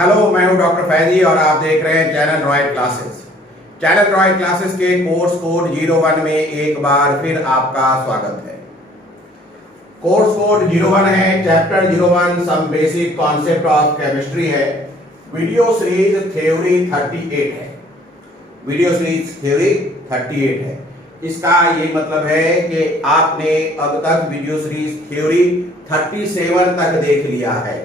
Hello, मैं हूं doctor Faizi और आप देख रहे हैं channel royal classes. Channel royal classes के कोर्स कोड 01 में एक बार फिर आपका स्वागत है। कोर्स कोड 01 है, chapter 01 some basic concept of chemistry है। वीडियो सीरीज थ्योरी 38 है। वीडियो सीरीज थ्योरी 38 है। इसका ये मतलब है कि आपने अब तक वीडियो सीरीज थ्योरी 37 तक देख लिया है।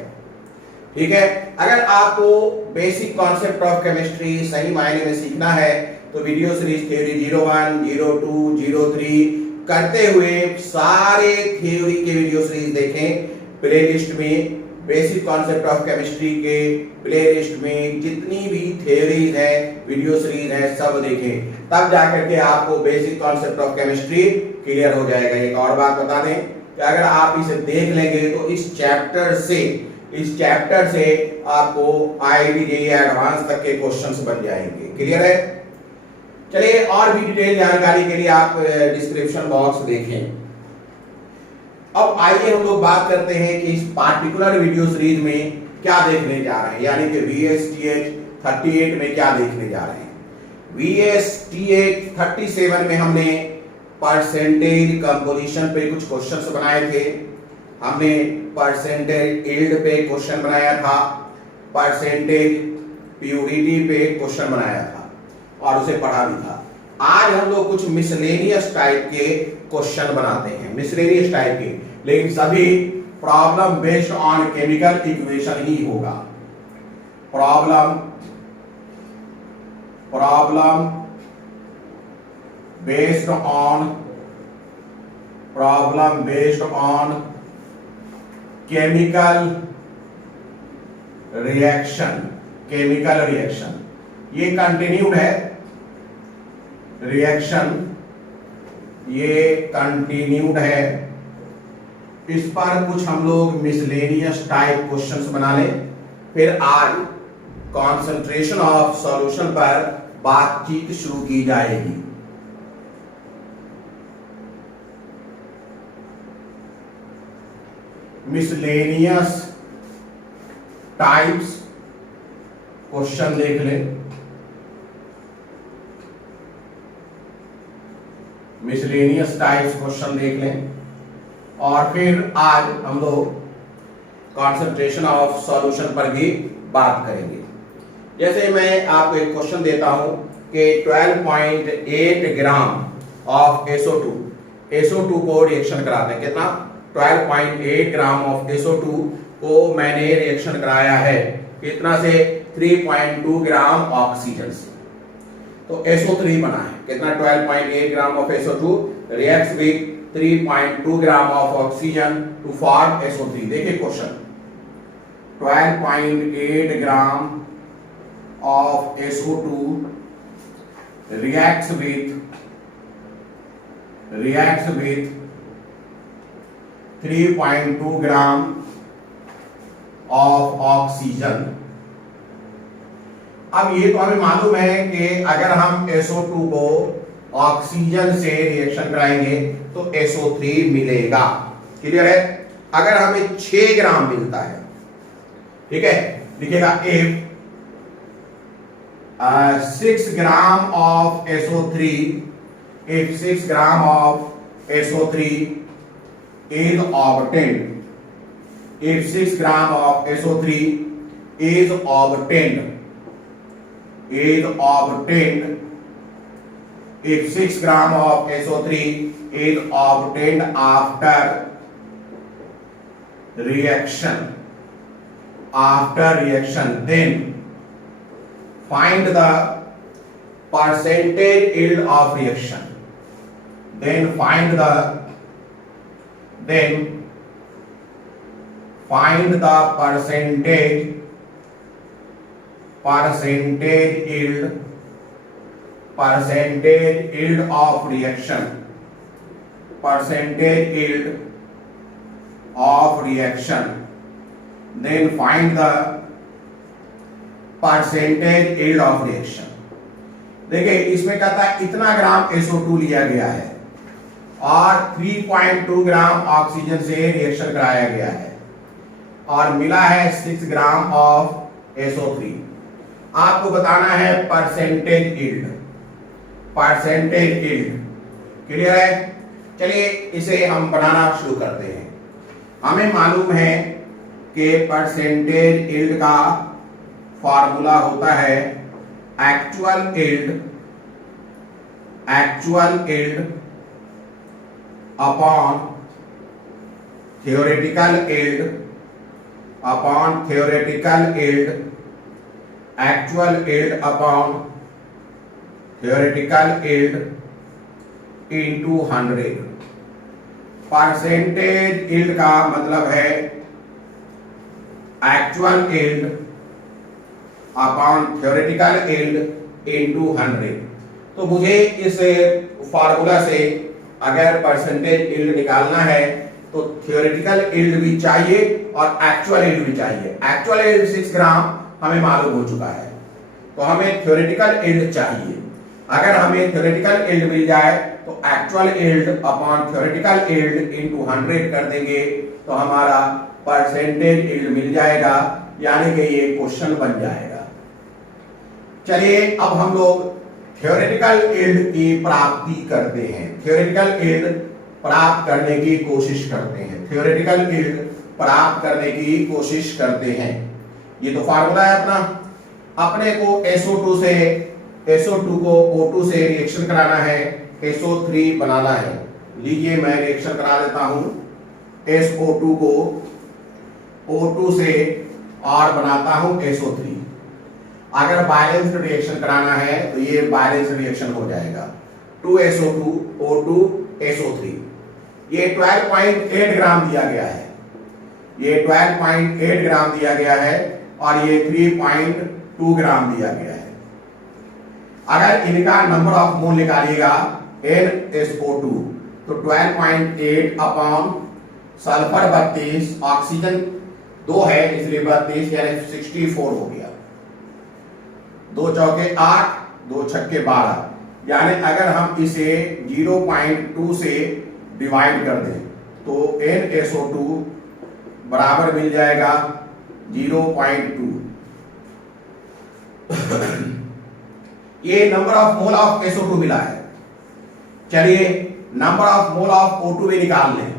ठीक है। अगर आपको बेसिक कॉन्सेप्ट ऑफ केमिस्ट्री सही मायने में सीखना है तो वीडियो सीरीज थ्योरी 01, 02, 03 करते हुए सारे थ्योरी के वीडियो सीरीज देखें। प्लेलिस्ट में बेसिक कॉन्सेप्ट ऑफ केमिस्ट्री के प्लेलिस्ट में जितनी भी थ्योरीज है, वीडियो सीरीज है, सब देखें, तब जाकर के आपको basic concept of chemistry clear हो जाएगा। एक और बात बता दें कि अगर आप इसे देख लेंगे तो इस चैप्टर से आपको IIT एडवांस तक के क्वेश्चंस बन जाएंगे। क्लियर है? चलिए, और भी डिटेल जानकारी के लिए आप डिस्क्रिप्शन बॉक्स देखें। अब आइए हम लोग बात करते हैं कि इस पार्टिकुलर वीडियो सीरीज में क्या देखने जा रहे हैं, यानी कि VSTH 38 में क्या देखने जा रहे हैं। VSTH 37 में हमने परसेंटेज कंपोजिशन पे कुछ क्वेश्चंस बनाए थे। हमने परसेंटेज यील्ड पे क्वेश्चन बनाया था, परसेंटेज प्योरिटी पे क्वेश्चन बनाया था और उसे पढ़ा भी था। आज हम लोग कुछ मिसलेनियस टाइप के क्वेश्चन बनाते हैं, मिसलेनियस टाइप के, लेकिन सभी problem based on chemical equation ही होगा। Problem based on chemical reaction ये कंटिन्यूड है। रिएक्शन ये कंटिन्यूड है। इस पर कुछ हम लोग मिसलेनियस टाइप क्वेश्चंस बना लें, फिर आज कंसंट्रेशन ऑफ सॉल्यूशन पर बातचीत शुरू की जाएगी। मिसलेनियस टाइप्स क्वेश्चन देख लें। मिसलेनियस टाइप्स क्वेश्चन देख लें और फिर आज हम लोग कंसंट्रेशन ऑफ सॉल्यूशन पर भी बात करेंगे। जैसे मैं आपको एक क्वेश्चन देता हूं कि 12.8 ग्राम ऑफ SO2 को रिएक्शन कराते हैं। कितना? 12.8 ग्राम ऑफ SO2 को मैंने रिएक्शन कराया है कितना से? 3.2 ग्राम ऑक्सीजन से। तो SO3 बना है। कितना? 12.8 gram of SO2 reacts with 3.2 gram of oxygen to form SO3। देखिए question, 12.8 gram of SO2 reacts with 3.2 gram of oxygen. अब ये तो हमें मालूम है कि अगर हम SO2 को ऑक्सीजन से रिएक्शन कराएंगे तो SO3 मिलेगा। क्लियर है? अगर हमें 6 ग्राम मिलता है, ठीक है, लिखेगा if 6 gram of SO3, if 6 gram of SO3 is obtained, if 6 gram of SO3 is obtained, if 6 gram of SO3 is obtained after reaction, then find the percentage yield of reaction. Find the percentage yield of reaction. Then find the percentage yield of reaction. देखिए इसमें कहता है इतना ग्राम SO2 लिया गया है और 3.2 gram oxygen से रिएक्शन कराया गया है और मिला है 6 ग्राम ऑफ SO3। आपको बताना है percentage yield, percentage yield. Clear है? चलिए इसे हम बनाना शुरू करते हैं। हमें मालूम है कि परसेंटेज यील्ड का फॉर्मूला होता है actual yield upon theoretical yield upon theoretical yield, actual yield upon theoretical yield into 100। Percentage yield का मतलब है actual yield upon theoretical yield into 100। तो मुझे इस फार्मूला से अगर परसेंटेज यील्ड निकालना है तो थियोरेटिकल यील्ड भी चाहिए और एक्चुअल यील्ड भी चाहिए। एक्चुअल यील्ड 6 ग्राम हमें मालूम हो चुका है, तो हमें थियोरेटिकल यील्ड चाहिए। अगर हमें थियोरेटिकल यील्ड मिल जाए तो actual yield upon theoretical yield into 100 कर देंगे तो हमारा परसेंटेज यील्ड मिल जाएगा, यानी कि ये क्वेश्चन बन जाएगा। चलिए अब हम लोग थ्योरेटिकल यील्ड की प्राप्ति करते हैं, थ्योरेटिकल यील्ड प्राप्त करने की कोशिश करते हैं, थ्योरेटिकल यील्ड प्राप्त करने की कोशिश करते हैं। ये तो फार्मूला है अपना। अपने को SO2 को O2 से रिएक्शन कराना है, SO3 बनाना है। लीजिए मैं रिएक्शन करा देता हूं SO2 को O2 से और बनाता हूं SO3। अगर बैलेंस रिएक्शन कराना है तो ये बैलेंस रिएक्शन हो जाएगा 2SO2 O2 SO3। ये 12.8 ग्राम दिया गया है, ये 12.8 ग्राम दिया गया है और ये 3.2 ग्राम दिया गया है। अगर इनका नंबर ऑफ मोल निकालिएगा NSO2 तो 12.8 अपॉन सल्फर 32, ऑक्सीजन 2 है इसलिए 32 यानी 64 हो गया। 2 चौके 8, 2 छक्के 12, यानी अगर हम इसे 0.2 से डिवाइड कर दें तो NSO2 बराबर मिल जाएगा 0.2। ये number of mole of SO2 मिला है। चलिए number of mole of O2 भी निकाल लें,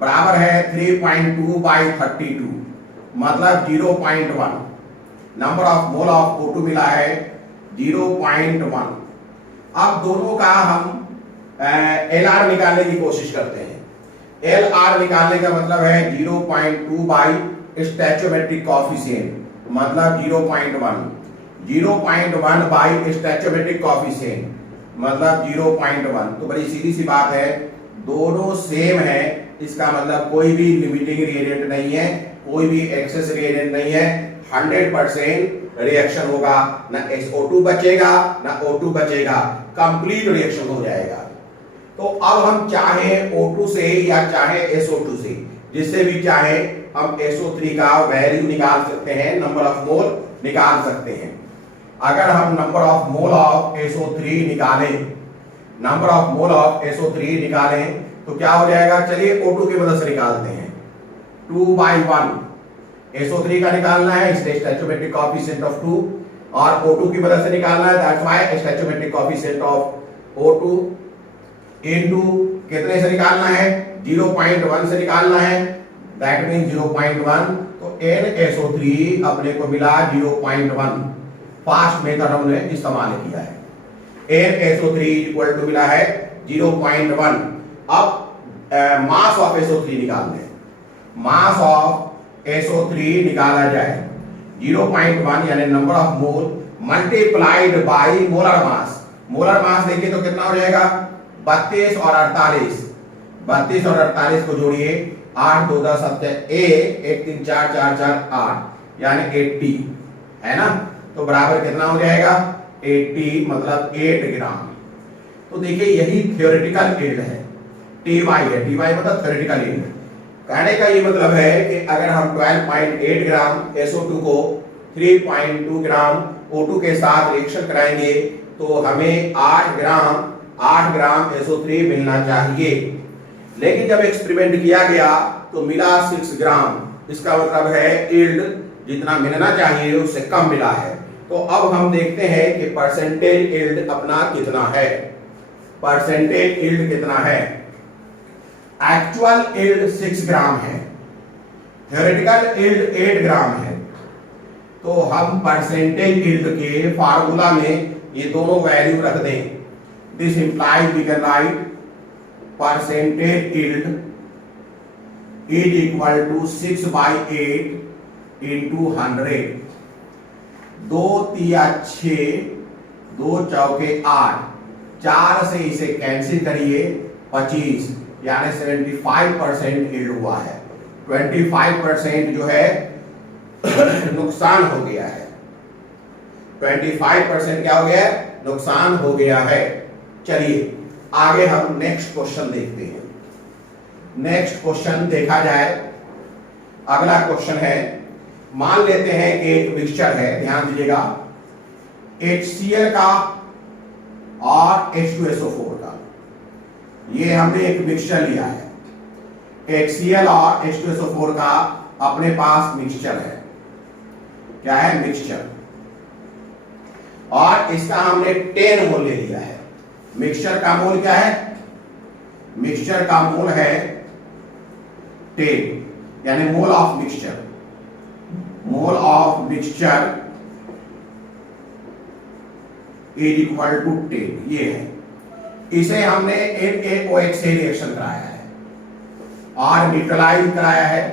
बराबर है 3.2/32 मतलब 0.1। Number of mole of O2 मिला है 0.1। अब दोनों का हम LR निकालने की कोशिश करते हैं। LR निकालने का मतलब है 0.2 बाई स्टैचोमेट्रिक कॉफिशिएंट मतलब 0.1, 0.1 बाई स्टैचोमेट्रिक कॉफिशिएंट मतलब 0.1। तो बड़ी सीधी सी बात है, दोनों सेम है, इसका मतलब कोई भी लिमिटिंग रिएजेंट नहीं है, कोई भी एक्सेस रिएजेंट नहीं है। 100% रिएक्शन होगा, ना SO2 बचेगा ना O2 बचेगा, कंप्लीट रिएक्शन हो जाएगा। तो अब हम चाहे O2 से या चाहे SO2 से, जिससे भी चाहे हम SO3 का वैल्यू निकाल सकते हैं, नंबर ऑफ मोल निकाल सकते हैं। अगर हम number of mole of SO3 निकालें, number of mole of SO3 निकालें तो क्या हो जाएगा? चलिए O2 की मदद से निकालते हैं। 2/1 SO3 का निकालना है, इसलिए स्टैचोमेट्रिक कोएफिशिएंट ऑफ 2, और O2 की मदद से निकालना है, that's why stoichiometric coefficient of O2 into कितने से निकालना है? 0.1 से निकालना है, दैट मींस 0.1। तो NSO3 अपने को मिला 0.1। फास्ट मेथड हमने इस्तेमाल किया है। NSO3 इक्वल टू मिला है 0.1। अब मास ऑफ SO3 निकालना है। मास ऑफ SO3 निकाला जाए 0.1 यानी number of mole multiplied by molar mass. Molar mass देखिए तो कितना हो जाएगा? 32 और 48। 32 और 48 को जोड़िए, 8 2 10 7 1 3 4 4 4 8 यानी 80 है ना। तो बराबर कितना हो जाएगा? 80 मतलब 8 ग्राम। तो देखिए यही थ्योरेटिकल यील्ड है, TY है। TY मतलब थ्योरेटिकल यील्ड। कहने का ये मतलब है कि अगर हम 12.8 ग्राम SO2 को 3.2 ग्राम O2 के साथ रिएक्शन कराएंगे तो हमें 8 ग्राम SO3 मिलना चाहिए। लेकिन जब एक्सपेरिमेंट किया गया तो मिला 6 ग्राम। इसका मतलब है यील्ड जितना मिलना चाहिए उससे कम मिला है। तो अब हम देखते हैं कि परसेंटेज यील्ड अपना कितना है। परसेंटेज यील्ड कितना है? एक्चुअल यील्ड 6 ग्राम है, थ्योरेटिकल यील्ड 8 ग्राम है। तो हम परसेंटेज यील्ड के फार्मूला में ये दोनों वैल्यू रख दें। This implies we can write percentage yield is equal to 6/8 into 100। 2 तिया 6, 2 चौके 8, 4 से इसे कैंसिल करिए 25, यानी 75% यील्ड हुआ है। 25% जो है नुकसान हो गया है। 25% क्या हो गया है? नुकसान हो गया है। चलिए आगे हम नेक्स्ट क्वेश्चन देखते हैं। नेक्स्ट क्वेश्चन देखा जाए, अगला क्वेश्चन है, मान लेते हैं कि एक मिक्सचर है, ध्यान दीजिएगा, HCl का और H2SO4 का। ये हमने एक मिक्सचर लिया है, HCl और H2SO4 का अपने पास मिक्सचर है। क्या है? मिक्सचर। और इसका हमने 10 मोल ले लिया है। मिक्सचर का मोल क्या है? मिक्सचर का मोल है 10, यानी mole of mixture. Mole of mixture is equal to 10, ये है। इसे हमने NaOH से रिएक्शन कराया है और न्यूट्रलाइज कराया है।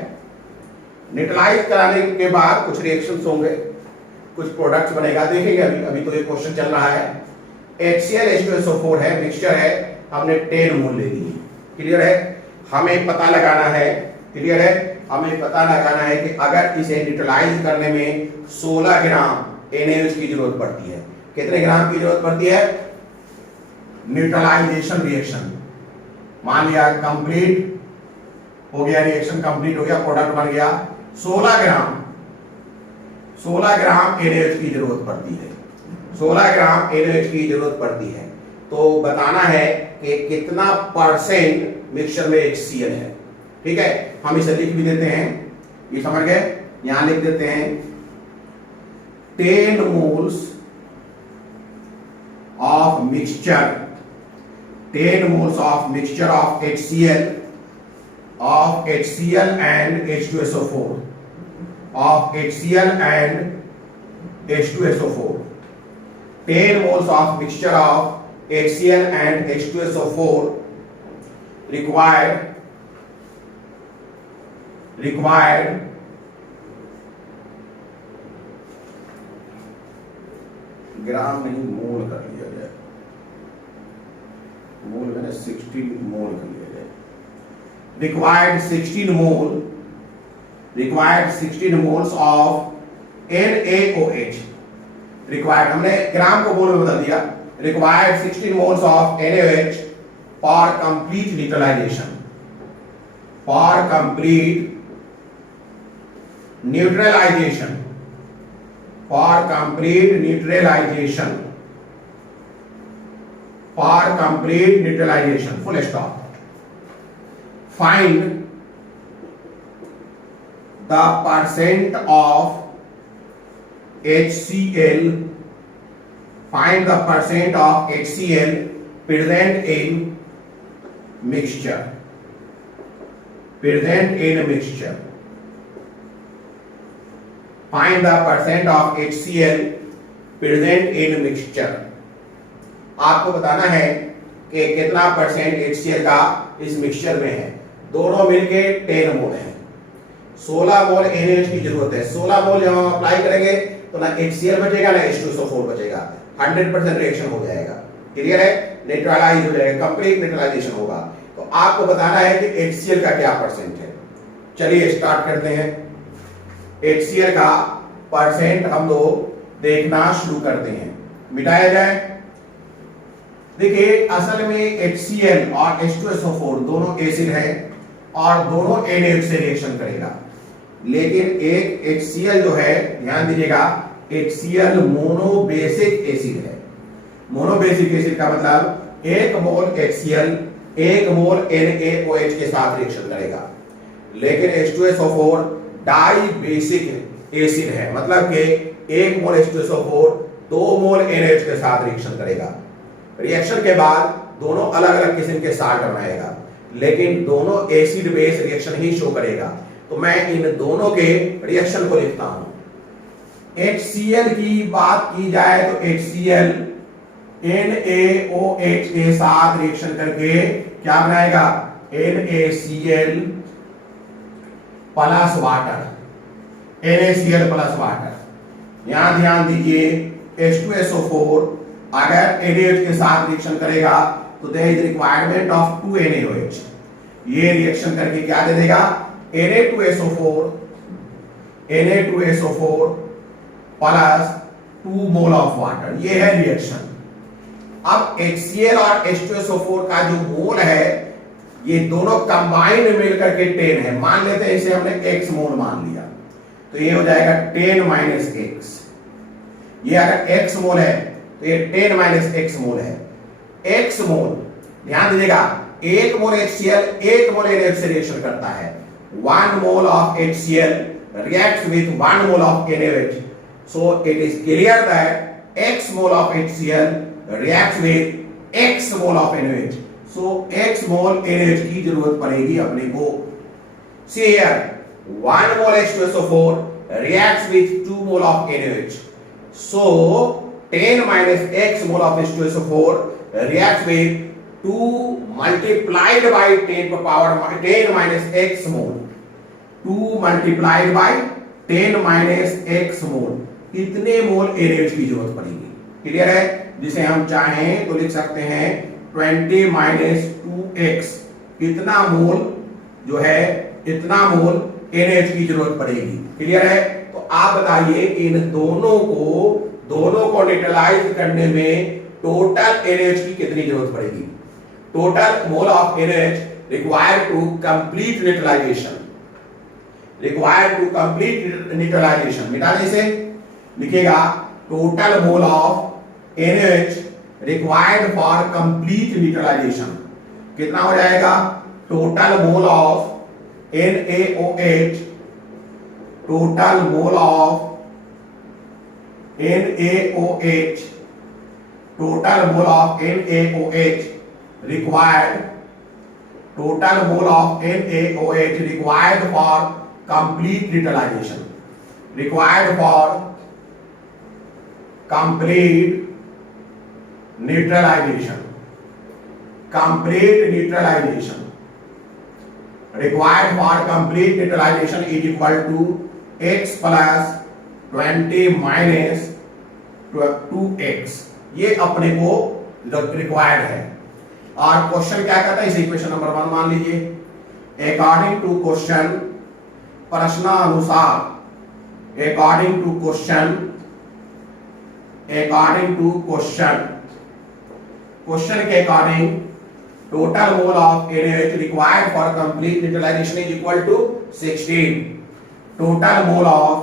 न्यूट्रलाइज कराने के बाद कुछ रिएक्शंस होंगे, कुछ प्रोडक्ट्स बनेगा, देखेंगे अभी तो ये क्वेश्चन चल रहा है। HCl H2SO4 है, मिक्सचर है, हमने 10 मोल ले ली। क्लियर है? हमें पता लगाना है, क्लियर है, हमें पता लगाना है कि अगर इसे न्यूट्रलाइज करने में 16 ग्राम NaOH की जरूरत पड़ती है। कितने ग्राम की जरूरत पड़ती है? न्यूट्रलाइजेशन रिएक्शन, मान लिया कंप्लीट हो गया, रिएक्शन कंप्लीट हो गया, प्रोडक्ट बन गया, 16 ग्राम NaOH की जरूरत पड़ती है। 16 ग्राम NaOH की जरूरत पड़ती है। तो बताना है कि कितना परसेंट मिक्सचर में HCl है। ठीक है, हम इसे लिख भी देते हैं, ये समझ गए, यहां लिख देते हैं 10 moles of mixture, 10 moles of mixture of HCl and H2SO4, of HCl and H2SO4, 10 moles of mixture of HCl and H2SO4 required ग्राम नहीं मोल कर लिया जाए, मोल मैंने 16 मोल कर लिया जाए। required 16 moles of NaOH, required, हमने ग्राम को मोल में बदल दिया, required 16 moles of NaOH for complete neutralization, for complete neutralization, for complete neutralization, for complete neutralization, full stop. Find the percent of HCl, find the percent of HCl present in mixture, present in mixture. Find the percent of HCl present in mixture. आपको बताना है कि कितना percent HCl का इस mixture में है। दोनों मिलके 10 मोल है, 16 मोल NaOH की जरूरत है। 16 मोल जब हम अप्लाई करेंगे तो ना HCl बचेगा ना H2SO4 बचेगा, 100% रिएक्शन हो जाएगा। क्लियर है? न्यूट्रलाइज हो जाएगा, कंप्लीट न्यूट्रलाइजेशन होगा। तो आपको बताना है कि HCl का क्या परसेंट है। चलिए स्टार्ट करते हैं। HCl का परसेंट हम लोग देखना शुरू करते हैं। मिटाया जाए। देखिए असल में HCl और H2SO4 दोनों एसिड है और दोनों NaOH से रिएक्शन करेगा, लेकिन एक HCl जो है, ध्यान दीजिएगा, HCl मोनोबेसिक एसिड है। मोनोबेसिक एसिड का मतलब 1 मोल HCl 1 मोल NaOH के साथ रिएक्शन करेगा, लेकिन H2SO4 डाई बेसिक एसिड है, मतलब कि 1 मोल H2SO4 2 मोल NaOH के साथ रिएक्शन करेगा। रिएक्शन के बाद दोनों अलग अलग किस्म के साल्ट बनाएगा, लेकिन दोनों एसिड बेस रिएक्शन ही शो करेगा। तो मैं इन दोनों के रिएक्शन को लिखता हूं। HCl की बात की जाए तो HCl NaOH के साथ रिएक्शन करके क्या बनाएगा, NaCl plus water, NaCl plus water. यहां ध्यान दीजिए, H2SO4 अगर NaOH के साथ रिएक्शन करेगा तो there is requirement of 2 NaOH। ये रिएक्शन करके क्या दे देगा, Na2SO4 plus 2 mole of water. ये है रिएक्शन। अब HCl और H2SO4 का जो मोल है, ये दोनों कंबाइंड मिल करके 10 है। मान लेते हैं इसे हमने x मोल मान लिया, तो ये हो जाएगा 10 माइनस x। ये अगर x मोल है तो ये 10 माइनस x मोल है। x मोल, ध्यान दीजिएगा, 1 मोल HCl 1 मोल NaOH से रिएक्शन करता है। 1 mole of HCl reacts with 1 mole of NaOH. So it is clear that x mole of HCl reacts with x mole of NaOH. So x mole NaOH की जरूरत पड़ेगी अपने को। See here, 1 mole H2SO4 reacts with 2 mole of NaOH. So 10 minus x mole of H2SO4 reacts with 2 multiplied by 10 power 10 minus x mole. 2 multiplied by 10 minus x मोल, इतने मोल NaOH की जरूरत पड़ेगी। Clear है? जिसे हम चाहें तो लिख सकते हैं 20 माइनस 2x, इतना मोल जो है, इतना मोल NaOH की जरूरत पड़ेगी। क्लियर है? तो आप बताइए इन दोनों को न्यूट्रलाइज करने में टोटल NaOH की कितनी जरूरत पड़ेगी? Total mole of NaOH required to complete neutralisation, मिटाने से लिखेगा total mole of NaOH required for complete neutralisation. कितना हो जाएगा? Total mole of NaOH, total mole of NaOH, total mole of NaOH required, total mole of NaOH required for complete neutralization, required for complete neutralization, required for complete neutralization is equal to x plus 20 minus 2x। ये अपने को required है। और question क्या कहता है, इसे equation number 1 मान लीजिए। अकॉर्डिंग टू क्वेश्चन, प्रश्नानुसार, अकॉर्डिंग टू क्वेश्चन, क्वेश्चन के according total mole of NaOH required for complete neutralization is equal to 16। Total mole of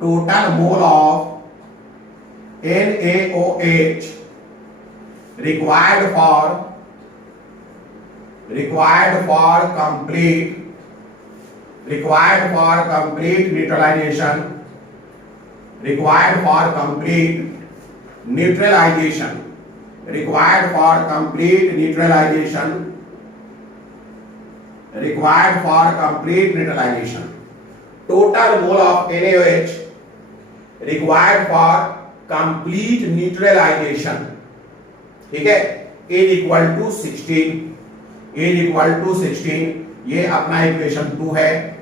NaOH required for complete neutralization, required for complete neutralization, total mole of NaOH required for complete neutralization, ठीक है, is equal to 16, ये अपना equation 2 है।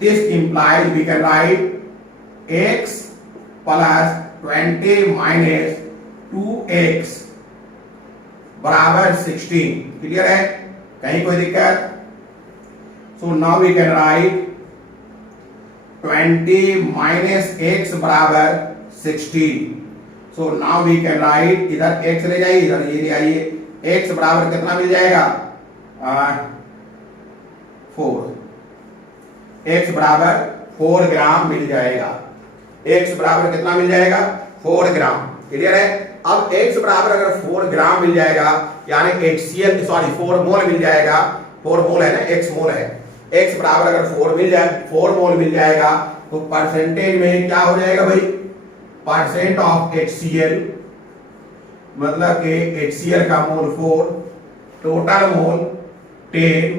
This implies we can write x plus 20 minus 2x बराबर 16। Clear है? कहीं कोई दिक्कत? So now we can write 20 minus x बराबर 16। So now we can write, इधर x ले जाइए, इधर ये ले आइए, x बराबर कितना मिल जाएगा? 4। x बराबर 4 ग्राम मिल जाएगा। x बराबर कितना मिल जाएगा? 4 ग्राम। क्लियर है? अब x बराबर अगर 4 ग्राम मिल जाएगा, यानी HCl 4 मोल मिल जाएगा। 4 मोल है ना, x मोल है। x बराबर अगर 4 मोल मिल जाएगा, तो परसेंटेज में क्या हो जाएगा भाई, परसेंट ऑफ HCl, मतलब कि HCl का मोल 4, टोटल मोल 10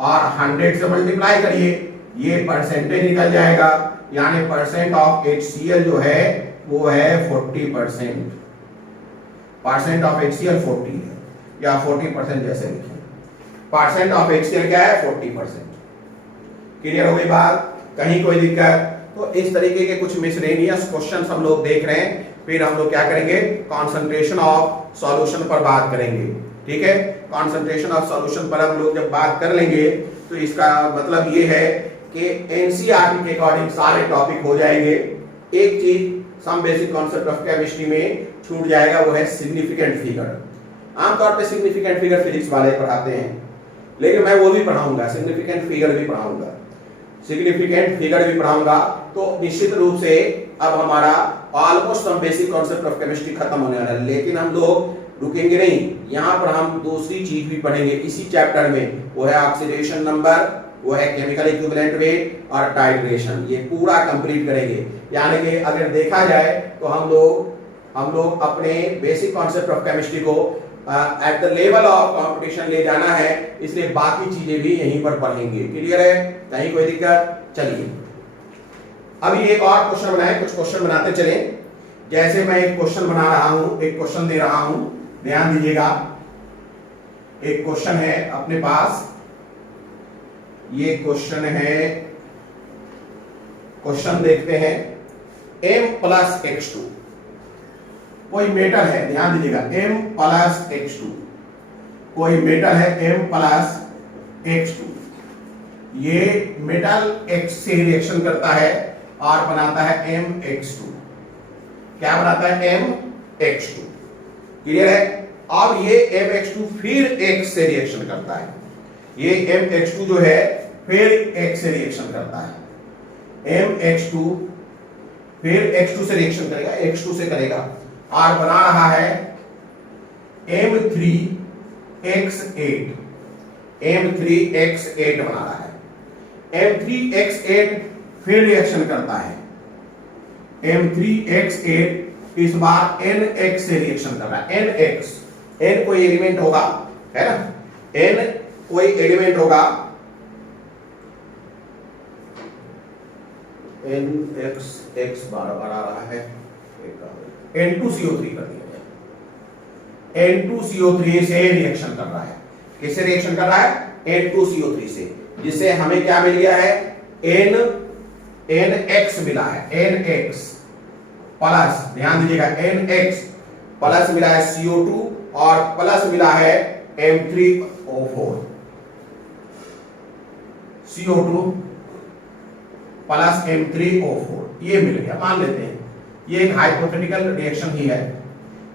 और 100 से मल्टीप्लाई करिए, ये परसेंटेज निकल जाएगा, यानी परसेंट ऑफ HCl जो है वो है 40%। परसेंट ऑफ HCl 40 है, या 40% जैसे लिखे, परसेंट ऑफ HCl क्या है 40%। क्लियर हो गई बात, कहीं कोई दिक्कत? तो इस तरीके के कुछ मिसलेनियस क्वेश्चन हम लोग देख रहे हैं, फिर हम लोग क्या करेंगे, कंसंट्रेशन ऑफ सॉल्यूशन पर बात करेंगे। ठीक है, कंसंट्रेशन ऑफ सॉल्यूशन पर हम लोग जब बात कर लेंगे तो इसका मतलब ये है कि एनसीईआरटी के अकॉर्डिंग सारे टॉपिक हो जाएंगे। एक चीज some basic concept of chemistry में छूट जाएगा, वो है सिग्निफिकेंट फिगर। आमतौर पे सिग्निफिकेंट फिगर फिजिक्स वाले पढ़ाते हैं, लेकिन मैं वो भी पढ़ाऊंगा, सिग्निफिकेंट फिगर भी पढ़ाऊंगा, सिग्निफिकेंट फिगर भी पढ़ाऊंगा। तो निश्चित रूप से अब हमारा almost some basic concept of chemistry खत्म होने वाला है, लेकिन हम लोग रुकेंगे नहीं, यहाँ पर हम दूसरी चीज भी पढ़ेंगे इसी चैप्टर में, वो है ऑक्सीडेशन नंबर, वो है केमिकल इक्विवेलेंट वेट और टाइट्रेशन, ये पूरा कंप्लीट करेंगे। यानी कि अगर देखा जाए तो हम लोग अपने बेसिक कॉन्सेप्ट ऑफ केमिस्ट्री को at the level of competition ले जाना है, इसलिए बाकी चीजें भी यहीं पर पढ़ेंगे। क्लियर है, कहीं कोई दिक्कत? चलिए अभी एक और क्वेश्चन बनाए, कुछ क्वेश्चन बनाते चले। जैसे मैं एक क्वेश्चन बना रहा हूं, एक क्वेश्चन दे रहा हूं, ध्यान दीजिएगा। एक क्वेश्चन है अपने पास, ये क्वेश्चन है, क्वेश्चन देखते हैं। M+X2 कोई मेटल है, ध्यान दीजिएगा, M+X2 कोई मेटल है, M+X2, ये मेटल X से रिएक्शन करता है और बनाता है MX2। क्या बनाता है? MX2। क्लियर है? अब ये MX2 फिर X से रिएक्शन करता है, ये MX2 जो है फिर X से रिएक्शन करता है, MX2 फिर X2 से रिएक्शन करेगा, X2 से करेगा और बना रहा है M3X8, M3X8 बना रहा है। M3X8 फिर रिएक्शन करता है, M3X8 इस बार NX से रिएक्शन कर रहा है, NX, N कोई एलिमेंट होगा, है ना, N कोई एलिमेंट होगा, NX बार बार आ रहा है, N2CO3 कर दिया जाए, N2CO3 से रिएक्शन कर रहा है। किससे रिएक्शन कर रहा है? N2CO3 से, जिससे हमें क्या मिल गया है? NX मिला है, NX प्लस, ध्यान दीजिएगा, NX प्लस मिला है CO2 और प्लस मिला है M3O4, CO2 प्लस M3O4, ये मिल गया, मान लेते हैं ये एक हाइपोथेटिकल रिएक्शन ही है।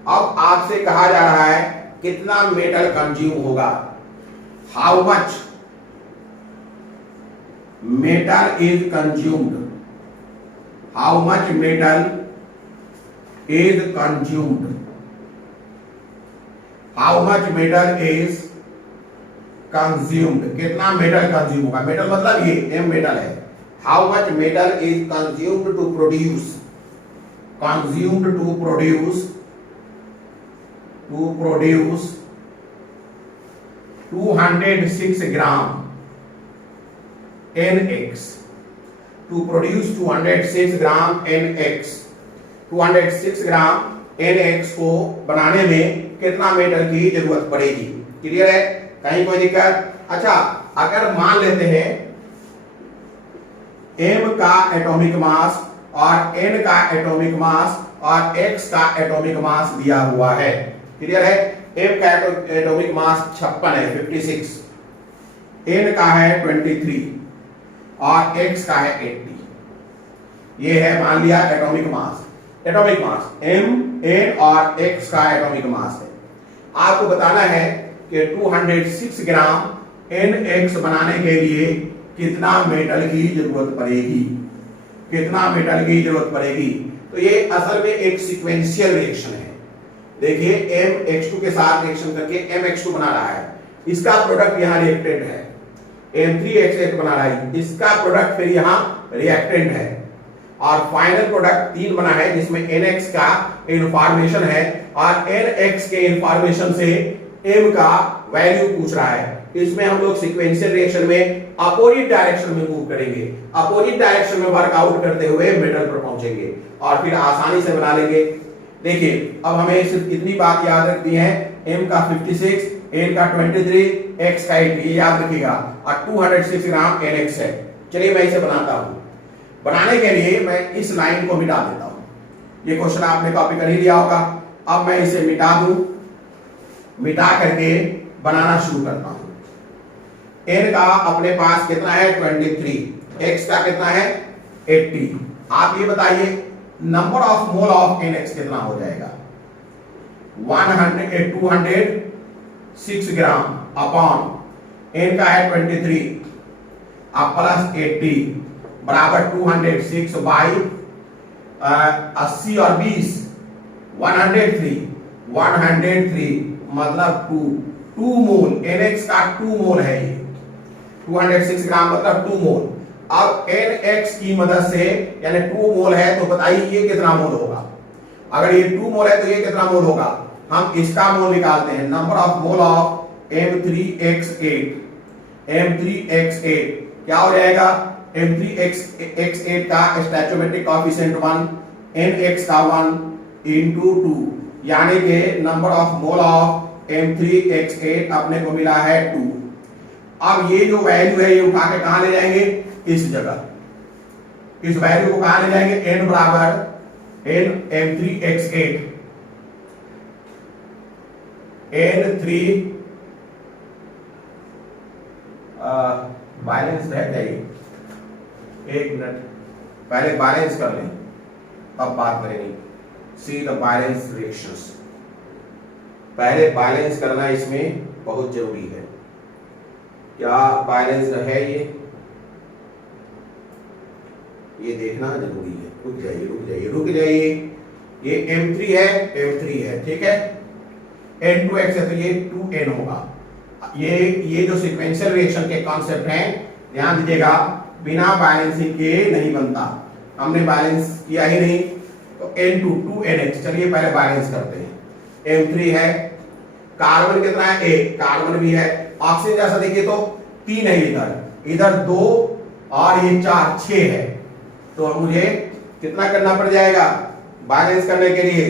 अब आपसे कहा जा रहा है कितना मेटल कंज्यूम होगा, how much metal is consumed, how much metal is consumed, how much metal is consumed, कितना मेटल कंज्यूम होगा, मेटल मतलब ये M मेटल है, how much metal is consumed to produce, consumed to produce 206 gram NX, to produce 206 gram NX, 206 gram NX को बनाने में कितना metal की जरूरत पड़ेगी? क्लियर है, कहीं कोई दिक्कत? अच्छा, अगर मान लेते हैं M का एटॉमिक मास और N का एटॉमिक मास और X का एटॉमिक मास दिया हुआ है, क्लियर है, M का एटॉमिक मास 56 है, 56, N का है 23 और X का है 80, ये है मान लिया atomic mass, atomic mass M, N और X का एटॉमिक मास है। आपको बताना है कि 206 ग्राम NX बनाने के लिए कितना मेटल की जरूरत पड़ेगी, कितना मेटल की जरूरत पड़ेगी। तो ये असल में एक सीक्वेंशियल रिएक्शन है। देखिए MX2 के साथ रिएक्शन करके MX2 बना रहा है, इसका प्रोडक्ट यहाँ रिएक्टेंट है, M3X8 बना रहा है, इसका प्रोडक्ट फिर यहाँ रिएक्टेंट है, और फाइनल प्रोडक्ट 3 बना है जिसमें nx का इंफॉर्मेशन है और nx के इंफॉर्मेशन से m का वैल्यू पूछ रहा है। इसमें हम लोग सीक्वेंशियल रिएक्शन में अपोजिट डायरेक्शन में मूव करेंगे, अपोजिट डायरेक्शन में वर्कआउट करते हुए मिडल पर पहुंचेंगे और फिर आसानी से बना लेंगे। देखिए अब हमें सिर्फ इतनी बात याद रखनी है, m का 56, n का 23, x का 8, ये याद रखिएगा और 206 ग्राम nx है। चलिए मैं इसे बनाता हूं। बनाने के लिए मैं इस लाइन को मिटा देता हूं। ये क्वेश्चन आपने कॉपी कर ही लिया होगा। अब मैं इसे मिटा दूं, मिटा करके बनाना शुरू करता हूं। n का अपने पास कितना है 23, x का कितना है 80। आप ये बताइए number of mole of nx कितना हो जाएगा? 206 ग्राम अपॉन n का है 23 अब प्लस 80 बराबर 206 बाई 80 और 20 103 मतलब 2 मोल nx का 2 मोल है ये 206 ग्राम मतलब 2 मोल। अब nx की मदद से यानी 2 मोल है तो बताइए ये कितना मोल होगा? अगर ये 2 मोल है तो ये कितना मोल होगा? हम इसका मोल निकालते हैं। Number of mole of M3X8 क्या हो जाएगा? M3X8 का स्टैचोमेट्रिक कोएफिशिएंट 1, nx का 1 into 2 यानी कि number of mole of M3X8 अपने को मिला है 2। अब ये जो वैल्यू है ये उठा के कहां ले जाएंगे? इस जगह। इस वैल्यू को कहां ले जाएंगे? n बराबर n M3X8 n3 बैलेंस रह जाइए, एक मिनट पहले बैलेंस कर लें तब बात करेंगे। सी द बैलेंस रिएक्शंस, पहले बैलेंस करना इसमें बहुत जरूरी है। क्या बैलेंस है ये देखना जरूरी है। रुक जाइए ये M3 है ठीक है। N2X है तो ये 2N होगा। ये जो सीक्वेंशियल रिएक्शन के कॉन्सेप्ट हैं ध्यान दीजिएगा, बिना बैलेंसिंग के नहीं बनता। हमने बैलेंस किया ही नहीं तो N2 2NX। चलिए पहले बैलेंस करते हैं। M3 है, कार्बन कितना है? 1 कार्बन भी है। ऑक्सीजन जैसा देखिए तो 3 है, इधर 2 और ये 4 6 है। तो मुझे कितना करना पड़ जाएगा बैलेंस करने के लिए?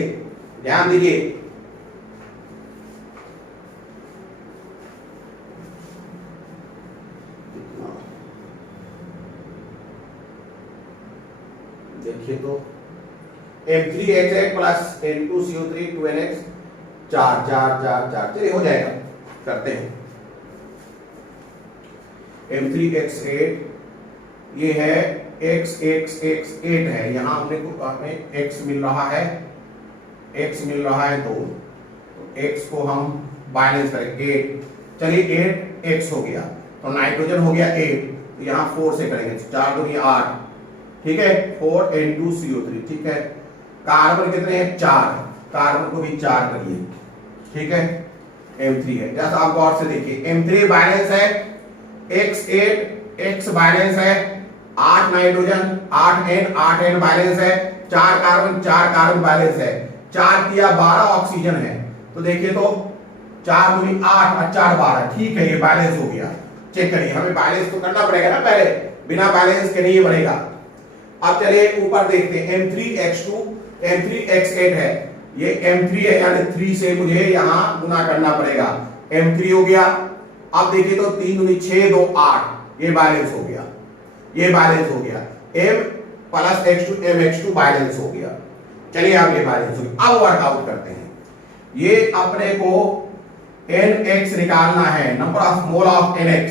ध्यान दीजिए देखिए तो M3H8 प्लस N2CO3 2NX 4 चलिए हो जाएगा। करते हैं M3X8 ये है X8 है। यहां हमें X मिल रहा है, X मिल रहा है 2 तो X को हम बैलेंस करें 8। चलिए 8X हो गया तो नाइट्रोजन हो गया 8 तो यहां 4 से करेंगे 4 दूनी 8 ठीक है 4 N2CO3 ठीक है। कार्बन कितने हैं? 4, कार्बन को भी 4 करिए ठीक है। M3 है, जैसा आप गौर से देखिए M3 बैलेंस है, X8 X बैलेंस है, 8 नाइट्रोजन 8N बैलेंस है, 4 कार्बन बैलेंस है, 4 किया 12 ऑक्सीजन है। तो देखिए तो 4 दूनी 8 और 4 12 ठीक है, ये बैलेंस हो गया। चेक करिए, हमें बैलेंस तो करना पड़ेगा ना पहले, बिना बैलेंस के नहीं बनेगा। अब चलिए ऊपर देखते हैं M3X2 M3X8 है, ये M3 है यानी 3 से मुझे यहां गुना करना पड़ेगा। M3 हो गया। अब देखिए तो 3 दूनी 6 2 8 ये बैलेंस हो गया, ये बैलेंस हो गया। M plus X2 MX2 balance हो गया। चलिए अब ये बैलेंस हो गया। अब वर्कआउट करते हैं। ये अपने को NX निकालना है, number of mole of NX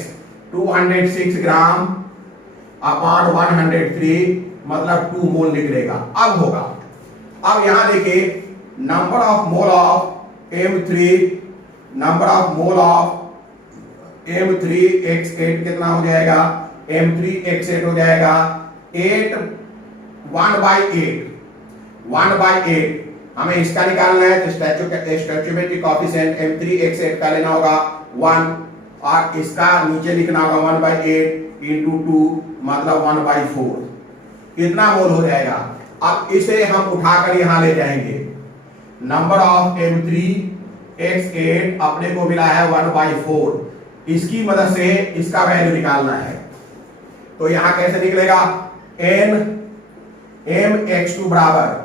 206 gram upon 103 मतलब 2 मोल निकलेगा। अब होगा, अब यहां देखिए number of mole of M3, number of mole of M3X8 कितना हो जाएगा? M3X8 हो जाएगा 8 1/8 हमें इसका निकालना है तो स्टैचोमेट्रिक कोएफिशिएंट M3X8 का लेना होगा 1 और इसका नीचे लिखना होगा 1/8 into 2 मतलब 1/4 इतना मोल हो जाएगा। अब इसे हम उठाकर यहां ले जाएंगे। नंबर ऑफ M3X8 अपने को मिला है 1/4। इसकी मदद से इसका वैल्यू निकालना है। तो यहां कैसे निकलेगा? Mx2 बराबर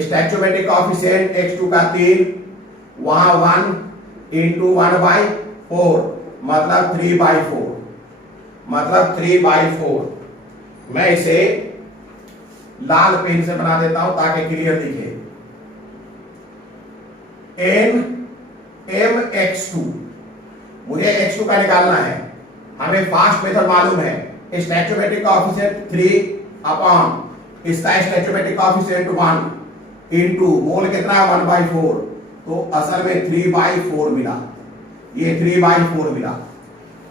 स्टैचोमेट्रिक कोएफिशिएंट x2 का 3, वहां 1 इंटू 1/4 मतलब 3/4, मतलब 3/4। मैं इसे लाल पेन से बना देता हूं ताकि क्लियर दिखे। Mx2 मुझे x2 का निकालना है। हमें फास्ट मेथड मालूम है, स्टैचोमेट्रिक कोएफिशिएंट 3 अपॉन इसका स्टैचोमेट्रिक कोएफिशिएंट 1 इंटू मोल कितना है 1/4, तो असल में 3/4 मिला। ये 3/4 मिला।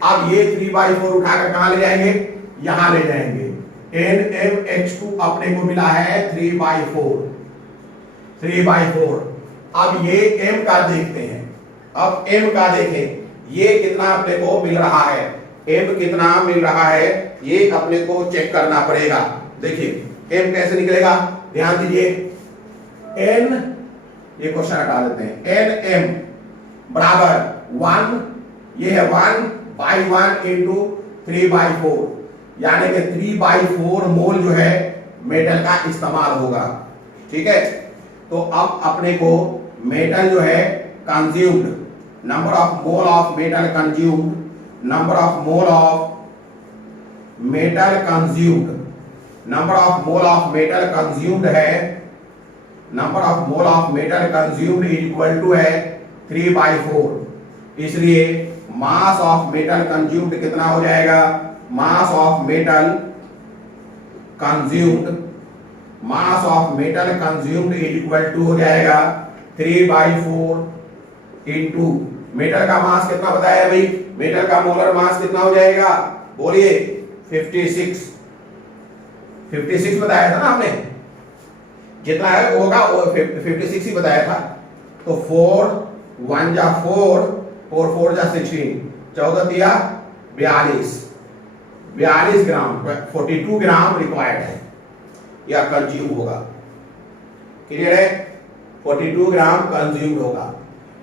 अब ये 3/4 उठाकर कहां ले जाएंगे? यहां ले जाएंगे। NMX2 अपने को मिला है 3/4। अब ये M का देखते हैं। अब M का देखें, ये कितना अपने को मिल रहा है, M कितना मिल रहा है ये अपने को चेक करना पड़ेगा। देखिए M कैसे निकलेगा, ध्यान दीजिए। N, ये क्वेश्चन हटा देते हैं। NM बराबर 1, ये है 1/1 इंटू 3/4, यानी कि 3/4 मोल जो है मेटल का इस्तेमाल होगा। ठीक है, तो अब अपने को मेटल जो है consumed, number of mole of metal consumed, number of mole of metal consumed, number of mole of metal consumed है, number of mole of metal consumed is equal to है 3/4। इसलिए मास ऑफ मेटल कंज्यूम्ड कितना हो जाएगा? Mass of metal consumed, mass of metal consumed is equal to हो जाएगा 3/4 into metal का मास कितना बताया भाई? मेटल का मोलर मास कितना हो जाएगा? बोलिए 56 बताया था ना हमने, जितना है होगा 56 ही बताया था। तो 4 1 जा 4 4 4 जा 16, 14 दिया 42 ग्राम, 42 ग्राम रिक्वायर्ड है या कंज्यूम होगा। क्लियर है? 42 ग्राम कंज्यूम होगा।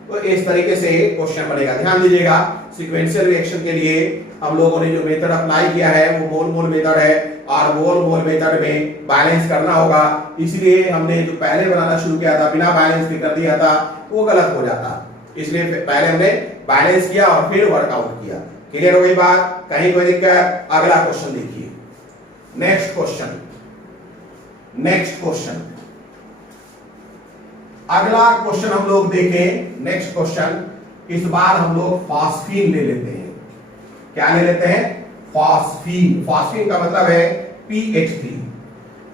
तो इस तरीके से क्वेश्चन बनेगा। ध्यान दीजिएगा, सीक्वेंशियल रिएक्शन के लिए हम लोगों ने जो मेथड अप्लाई किया है वो मोल मोल मेथड है, और मोल मोल मेथड में बैलेंस करना होगा। इसलिए हमने जो पहले बनाना शुरू किया था बिना बैलेंस के कर दिया था वो गलत हो जाता, इसलिए पहले हमने बैलेंस किया और फिर वर्कआउट किया। क्लियर हो गई बात? कहीं कोई दिक्कत? अगला क्वेश्चन देखिए। नेक्स्ट क्वेश्चन अगला क्वेश्चन हम लोग देखें। नेक्स्ट क्वेश्चन, इस बार हम लोग फॉस्फीन ले लेते हैं। क्या ले लेते हैं? फॉस्फीन। फॉस्फीन का मतलब है PH3।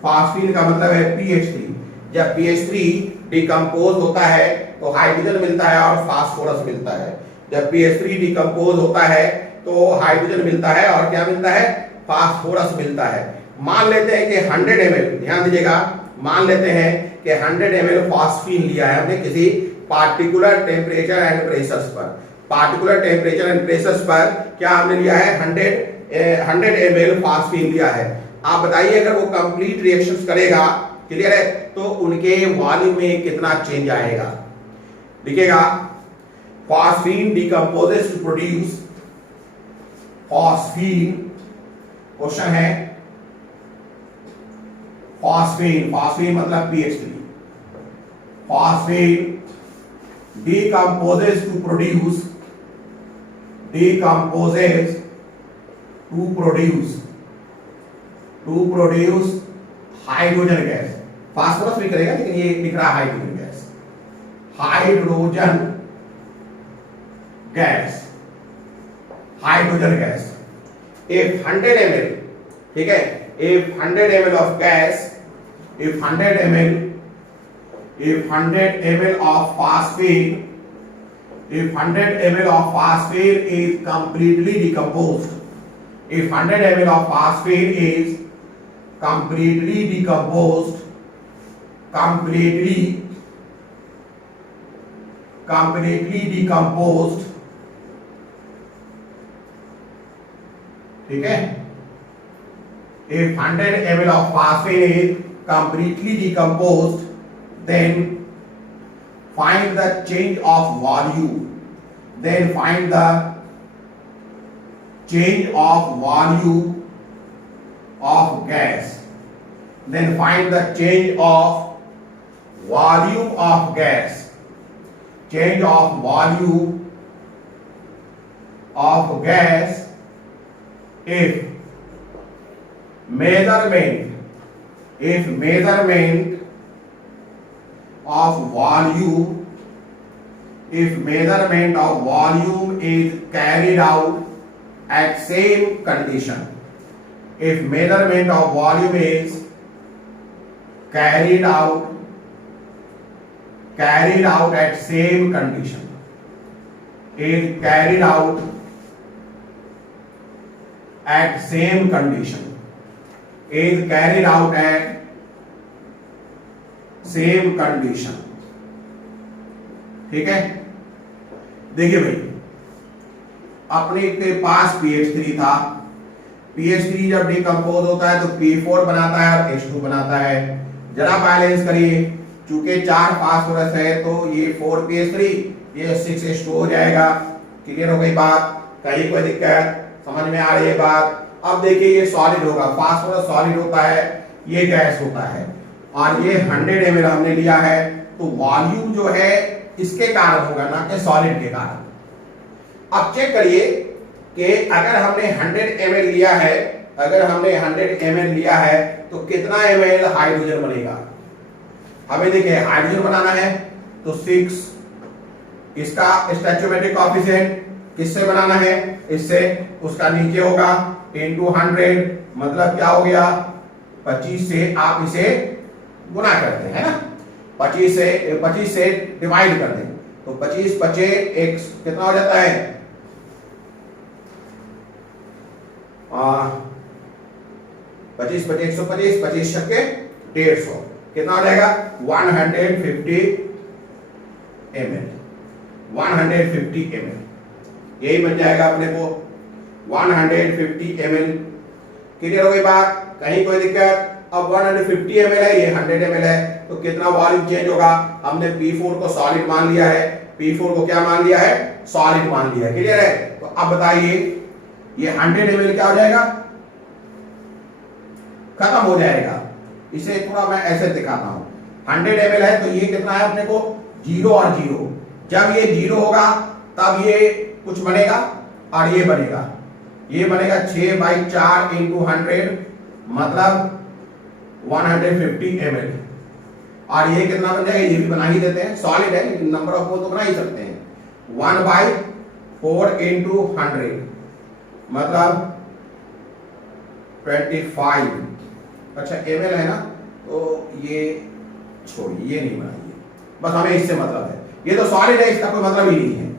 फॉस्फीन का मतलब है PH3। जब PH3 डिकम्पोज होता है तो हाइड्रोजन मिलता है और फास्फोरस मिलता है। जब PH3 डिकम्पोज होता है तो हाइड्रोजन मिलता है और क्या मिलता है? फास्फोरस मिलता है। मान लेते हैं कि 100 ml, ध्यान दीजिएगा, मान लेते हैं कि 100 ml फॉस्फीन लिया है हमने किसी पार्टिकुलर टेम्परेचर एंड प्रेशर्स पर। पार्टिकुलर टेम्परेचर एंड प्रेशर्स पर क्या हमने लिया है? 100 ml फॉस्फीन लिया है। आप बताइए अगर वो कंप्लीट रिएक्शंस करेगा, क्लियर है, तो उनके वॉल्यूम में कितना चेंज आएगा? लिखिएगा, phosphine decomposes to produce, phosphine, question है फॉस्फीन मतलब PH3, phosphine decomposes to produce hydrogen gas. Phosphorus भी करेगा लेकिन ये लिख रहा है hydrogen gas. Hydrogen gas if 100 ml, ठीक है, if 100 ml of gas, if 100 ml of phosphine, if 100 ml of phosphine is completely decomposed, if 100 ml of phosphine is completely decomposed, ठीक है, if 100 ml of phosphine is completely decomposed, then find the change of volume. Then find the change of volume of gas. Then find the change of volume of gas. Change of volume of gas if measurement of volume is carried out at same condition. If measurement of volume is carried out at same condition, is carried out at same condition, is carried out at same condition. ठीक है, देखिए भाई, अपने के पास pH3 था। pH3 जब decompose होता है तो P4 बनाता है और H2 बनाता है। जरा बैलेंस करिए, चूंकि 4 फास्फोरस है तो ये 4pH3, ये 6H2 हो जाएगा। क्लियर हो गई बात? कहीं कोई दिक्कत? समझ में आ रही है बात? अब देखिए ये सॉलिड होगा, फास्फोरस सॉलिड होता है, ये गैस होता है, और ये 100 ml हमने लिया है, तो वॉल्यूम जो है इसके कारण होगा, ना कि सॉलिड के कारण। अब चेक करिए कि अगर हमने 100 ml लिया है, अगर हमने 100 ml लिया है तो कितना ml हाइड्रोजन बनेगा। हमें देखिए हाइड्रोजन बनाना है तो 6, इसका स्टोइचोमेट्रिक कोएफिशिएंट किससे बनाना है? इससे। उसका नीचे होगा इनटू 100, मतलब क्या हो गया? 25 से आप इसे गुना करते हैं ना, 25 से डिवाइड कर दें तो 25 बचे एक कितना हो जाता है? 25 बचे 125, 25 छक्के 150, कितना हो जाएगा? 150 ml। 150 ml यही बन जाएगा अपने को 150 ml। क्लियर हो गई बात? कहीं कोई दिक्कत? अब 150 ml है, ये 100 ml है, तो कितना वॉल्यूम चेंज होगा? हमने P4 को सॉलिड मान लिया है, P4 को क्या मान लिया है? सॉलिड मान लिया है। क्लियर है? तो अब बताइए ये 100 ml क्या हो जाएगा? खत्म हो जाएगा। इसे थोड़ा मैं ऐसे दिखाता हूं। 100 ml है तो ये कितना है अपने को? 0 और 0। जब ये 0 होगा तब ये कुछ बनेगा और ये बनेगा, ये बनेगा 6/4 इंटू 100, मतलब 150 ml। और ये कितना बन जाएगा? ये भी बना ही देते हैं, सॉलिड है लेकिन नंबर ऑफ मोल तो बना ही सकते हैं। 1/4 इंटू 100 मतलब 25। अच्छा ml है ना, तो ये छोड़िए, ये नहीं बनाइए, बस हमें इससे मतलब है। ये तो सॉलिड है, इसका कोई मतलब ही नहीं है।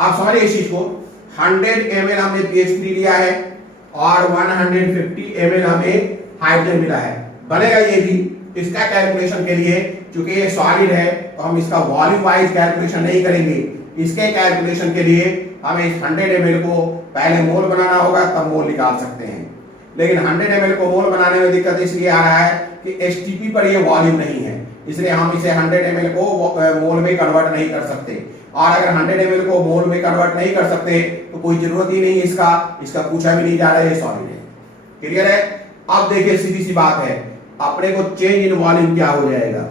आप समझिए इस चीज को। 100 ml हमने pH3 लिया है और 150 ml हमें हाइड्रोजन मिला है, बनेगा ये भी। इसका कैलकुलेशन के लिए चूंकि ये सॉलिड है तो हम इसका वॉल्यूम वाइज कैलकुलेशन नहीं करेंगे। इसके कैलकुलेशन के लिए हमें इस 100 ml को पहले मोल बनाना होगा, तब मोल निकाल सकते हैं। लेकिन 100 ml को मोल बनाने में दिक्कत इसलिए आ रहा है कि एसटीपी पर ये वॉल्यूम नहीं है, इसलिए हम इसे 100 ml को मोल में कन्वर्ट नहीं कर सकते। और अगर 100 ml को मोल में कन्वर्ट नहीं कर सकते तो कोई जरूरत ही नहीं इसका पूछा भी नहीं जा रहा है, ये सॉलिड है। क्लियर है? अब देखिए सीधी सी बात है, अपने को चेंज इन वॉल्यूम क्या हो जाएगा?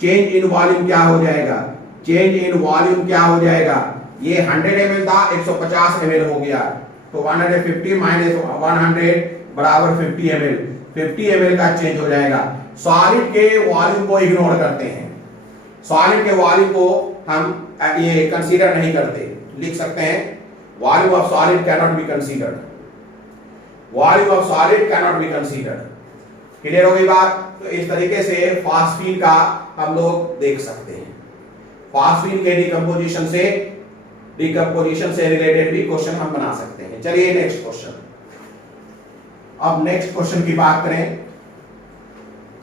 चेंज इन वॉल्यूम क्या हो जाएगा? चेंज इन वॉल्यूम क्या हो जाएगा? ये 100 ml था, 150 ml हो गया, तो 150 माइनस 100 बराबर 50 ml। 50 ml का चेंज हो जाएगा। सॉलिड के वॉल्यूम को इग्नोर करते हैं, सॉलिड के वॉल्यूम को हम ये कंसीडर नहीं करते। लिख सकते हैं volume of solid can not be considered, volume of solid can not be considered. Clear हो गई बात? तो इस तरीके से फास्फीन का हम लोग देख सकते हैं। फास्फीन के डिकम्पोजिशन से रिलेटेड भी क्वेश्चन हम बना सकते हैं। चलिए नेक्स्ट क्वेश्चन। अब नेक्स्ट क्वेश्चन की बात करें,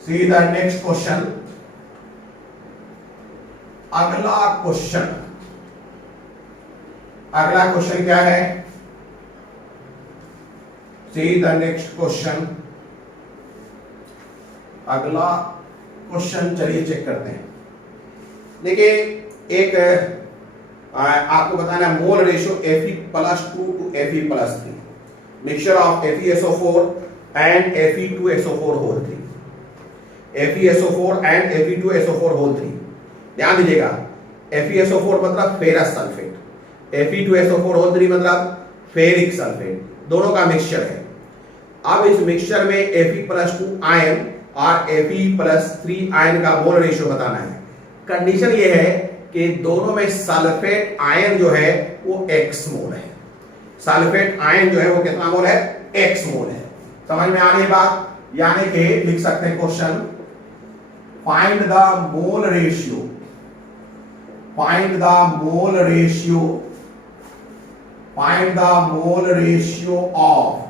सी द नेक्स्ट क्वेश्चन। अगला क्वेश्चन क्या है? See the next question. अगला क्वेश्चन चलिए चेक करते हैं। देखिए एक आपको बताना है mole ratio Fe+2 to Fe+3 mixture of FeSO4 and Fe2SO4 whole 3 FeSO4 and Fe2SO4 whole 3। ध्यान दीजिएगा FeSO4 मतलब फेरस सल्फेट, Fe2SO4 होल 3 मतलब फेरिक सल्फेट, दोनों का मिक्सचर है। अब इस मिक्सचर में Fe+2 आयन और Fe+3 आयन का मोल रेशियो बताना है। कंडीशन ये है कि दोनों में सल्फेट आयन जो है वो x मोल है, सल्फेट आयन जो है वो कितना मोल है, x मोल है। समझ में आ रही है बात? यानी कि लिख सकते हैं question, find the mole ratio, find the mole ratio, find the mole ratio of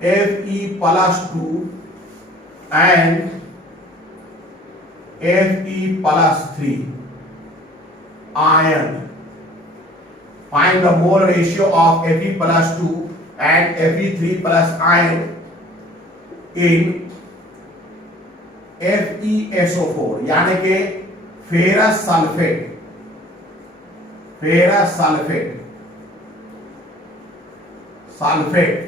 Fe+2 and Fe+3 ion. Find the mole ratio of Fe+2 and Fe3 plus ion in FeSO4 यानी कि ferrous sulphate, ferrous sulphate, sulphate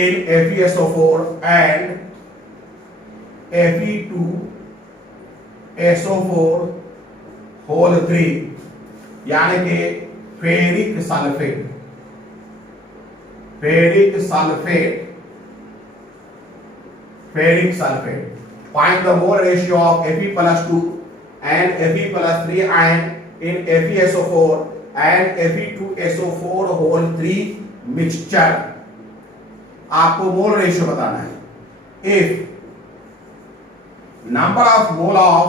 in FeSO4 and Fe2SO4 whole 3 यानी कि ferric sulphate, ferric sulphate, ferric sulphate. Find the mole ratio of Fe+2 and Fe+3 ion in FeSO4 and Fe2SO4 whole 3 mixture. आपको mole ratio बताना है। If number of mole of,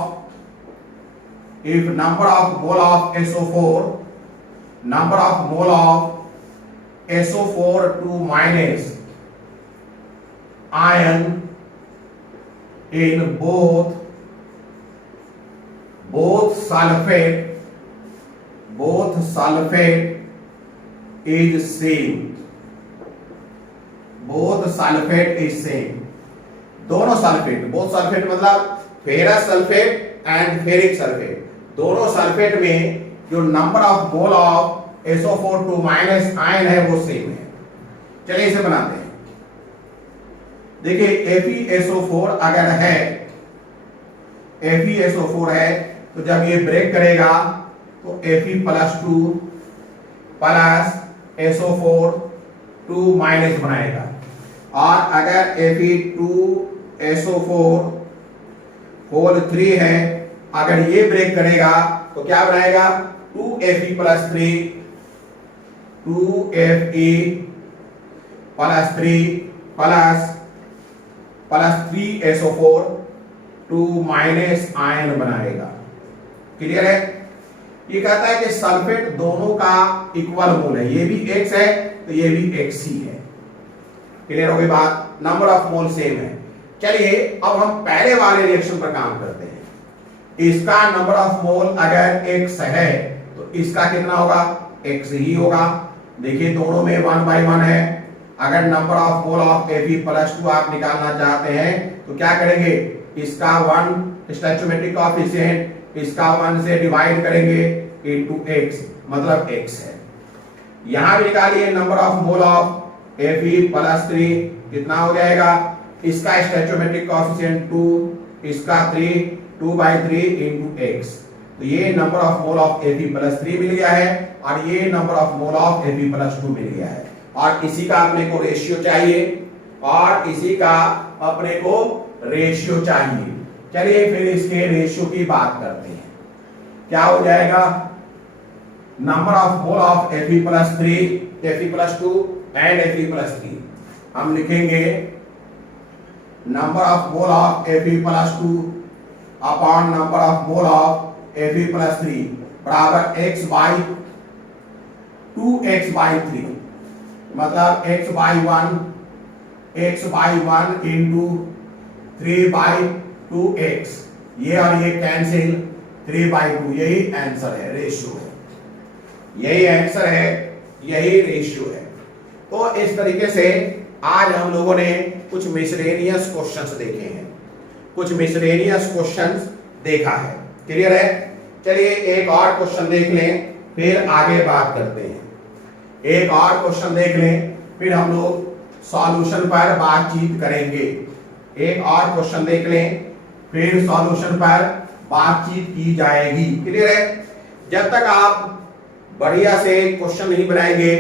if number of mole of SO4, number of mole of SO4 to minus ion in both sulfate is same, both sulfate is same। दोनों sulphate, both sulphate मतलब ferrous sulphate and ferric sulphate, दोनों sulphate में जो number of mole of SO4 two minus ion है वो same है। चलिए इसे बनाते हैं। देखिए FeSO4 अगर है, FeSO4 है तो जब ये ब्रेक करेगा तो Fe+2 प्लस SO4 2 माइनस बनाएगा, और अगर Fe2SO4 होल 3 है, अगर ये ब्रेक करेगा तो क्या बनाएगा, 2Fe+3, 2Fe+3 plus 3SO4 2 minus ion बनाएगा। क्लियर है? ये कहता है कि सल्फेट दोनों का इक्वल मोल है, ये भी X है तो ये भी X ही है। क्लियर हो गई बात? नंबर ऑफ मोल सेम है। चलिए अब हम पहले वाले रिएक्शन पर काम करते हैं। इसका नंबर ऑफ मोल अगर X है तो इसका कितना होगा, X ही होगा। देखिए दोनों में 1/1 है। अगर number of mole of Fe+2 आप निकालना चाहते हैं तो क्या करेंगे, इसका 1 स्टोइचोमेट्रिक कोएफिशिएंट इसका 1 से डिवाइड करेंगे इनटू X, मतलब X है। यहां भी निकालिए number of mole of Fe+3 कितना हो जाएगा, इसका स्टोइचोमेट्रिक कोएफिशिएंट 2, इसका 3, 2/3 इनटू X। तो ये number of mole of Fe+3 मिल गया है और ये number of mole of Fe+2 मिल गया है, और इसी का अपने को रेशियो चाहिए, और इसी का अपने को रेशियो चाहिए। चलिए फिर इसके रेशियो की बात करते हैं। क्या हो जाएगा, number of mole of Fe+2 and Fe+3 हम लिखेंगे number of mole of Fe+2 upon number of mole of Fe+3 बराबर x/2x/3, मतलब x/1 इंटू 3/2x, ये और ये कैंसिल, 3/2, यही आंसर है, रेशियो है, यही आंसर है, यही रेशियो है। तो इस तरीके से आज हम लोगों ने कुछ मिसलेनियस क्वेश्चंस देखे हैं। कुछ मिसलेनियस क्वेश्चंस देखा है। क्लियर है? चलिए एक और क्वेश्चन देख लें, फिर आगे बात करते हैं। एक और क्वेश्चन देख लें, फिर हम लोग सॉल्यूशन पर बातचीत करेंगे। एक और क्वेश्चन देख लें, फिर सॉल्यूशन पर बातचीत की जाएगी। क्लियर है? जब तक आप बढ़िया से क्वेश्चन नहीं बनाएंगे,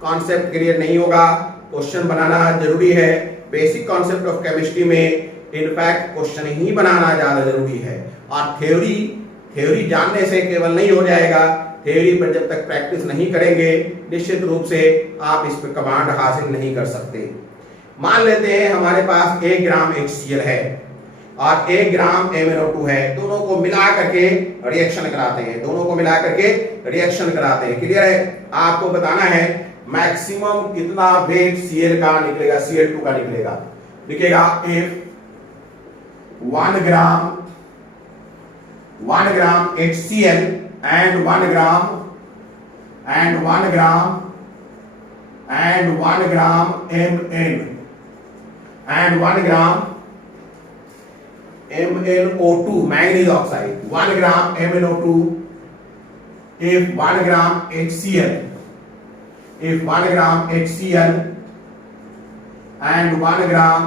कॉन्सेप्ट क्लियर नहीं होगा। क्वेश्चन बनाना जरूरी है। बेसिक कॉन्सेप्ट ऑफ केमिस्ट्री में इनफैक्ट क्वेश्चन ही बनाना ज्यादा जरूरी है। और थ्योरी जानने से केवल नहीं हो जाएगा। थ्योरी पर जब तक प्रैक्टिस नहीं करेंगे, निश्चित रूप से आप इस पर कमांड हासिल नहीं कर सकते। मान लेते हैं हमारे पास 1 ग्राम HCl है और 1 ग्राम MnO2 है। दोनों को मिला करके रिएक्शन कराते हैं। दोनों को मिला करके रिएक्शन कराते हैं। क्लियर है? आपको बताना है मैक्सिमम कितना वेट Cl का निकलेगा, Cl2 का निकलेगा। लिखेगा if 1 gram HCl and 1 gram Mn and 1 gram MnO2 manganese oxide, 1 gram MnO2, if 1 gram HCl and 1 gram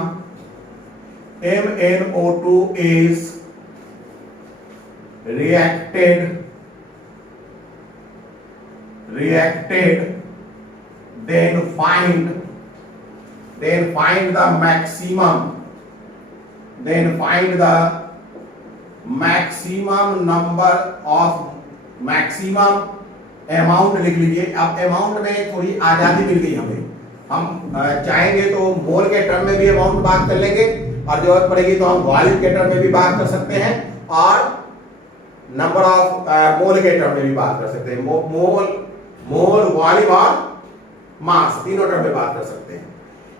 MnO2 is reacted, then find the maximum number of maximum amount लिख लीजिए। अब amount में थोड़ी आजादी मिल गई हमें। हम चाहेंगे तो मोल के टर्म में भी अमाउंट बात कर लेंगे और जरूरत पड़ेगी तो हम वॉल्यूम के टर्म में भी बात कर सकते हैं और नंबर ऑफ मोल के टर्म में भी बात कर सकते हैं। मोल वॉल्यूम और मास तीनों टर्म में बात कर सकते हैं।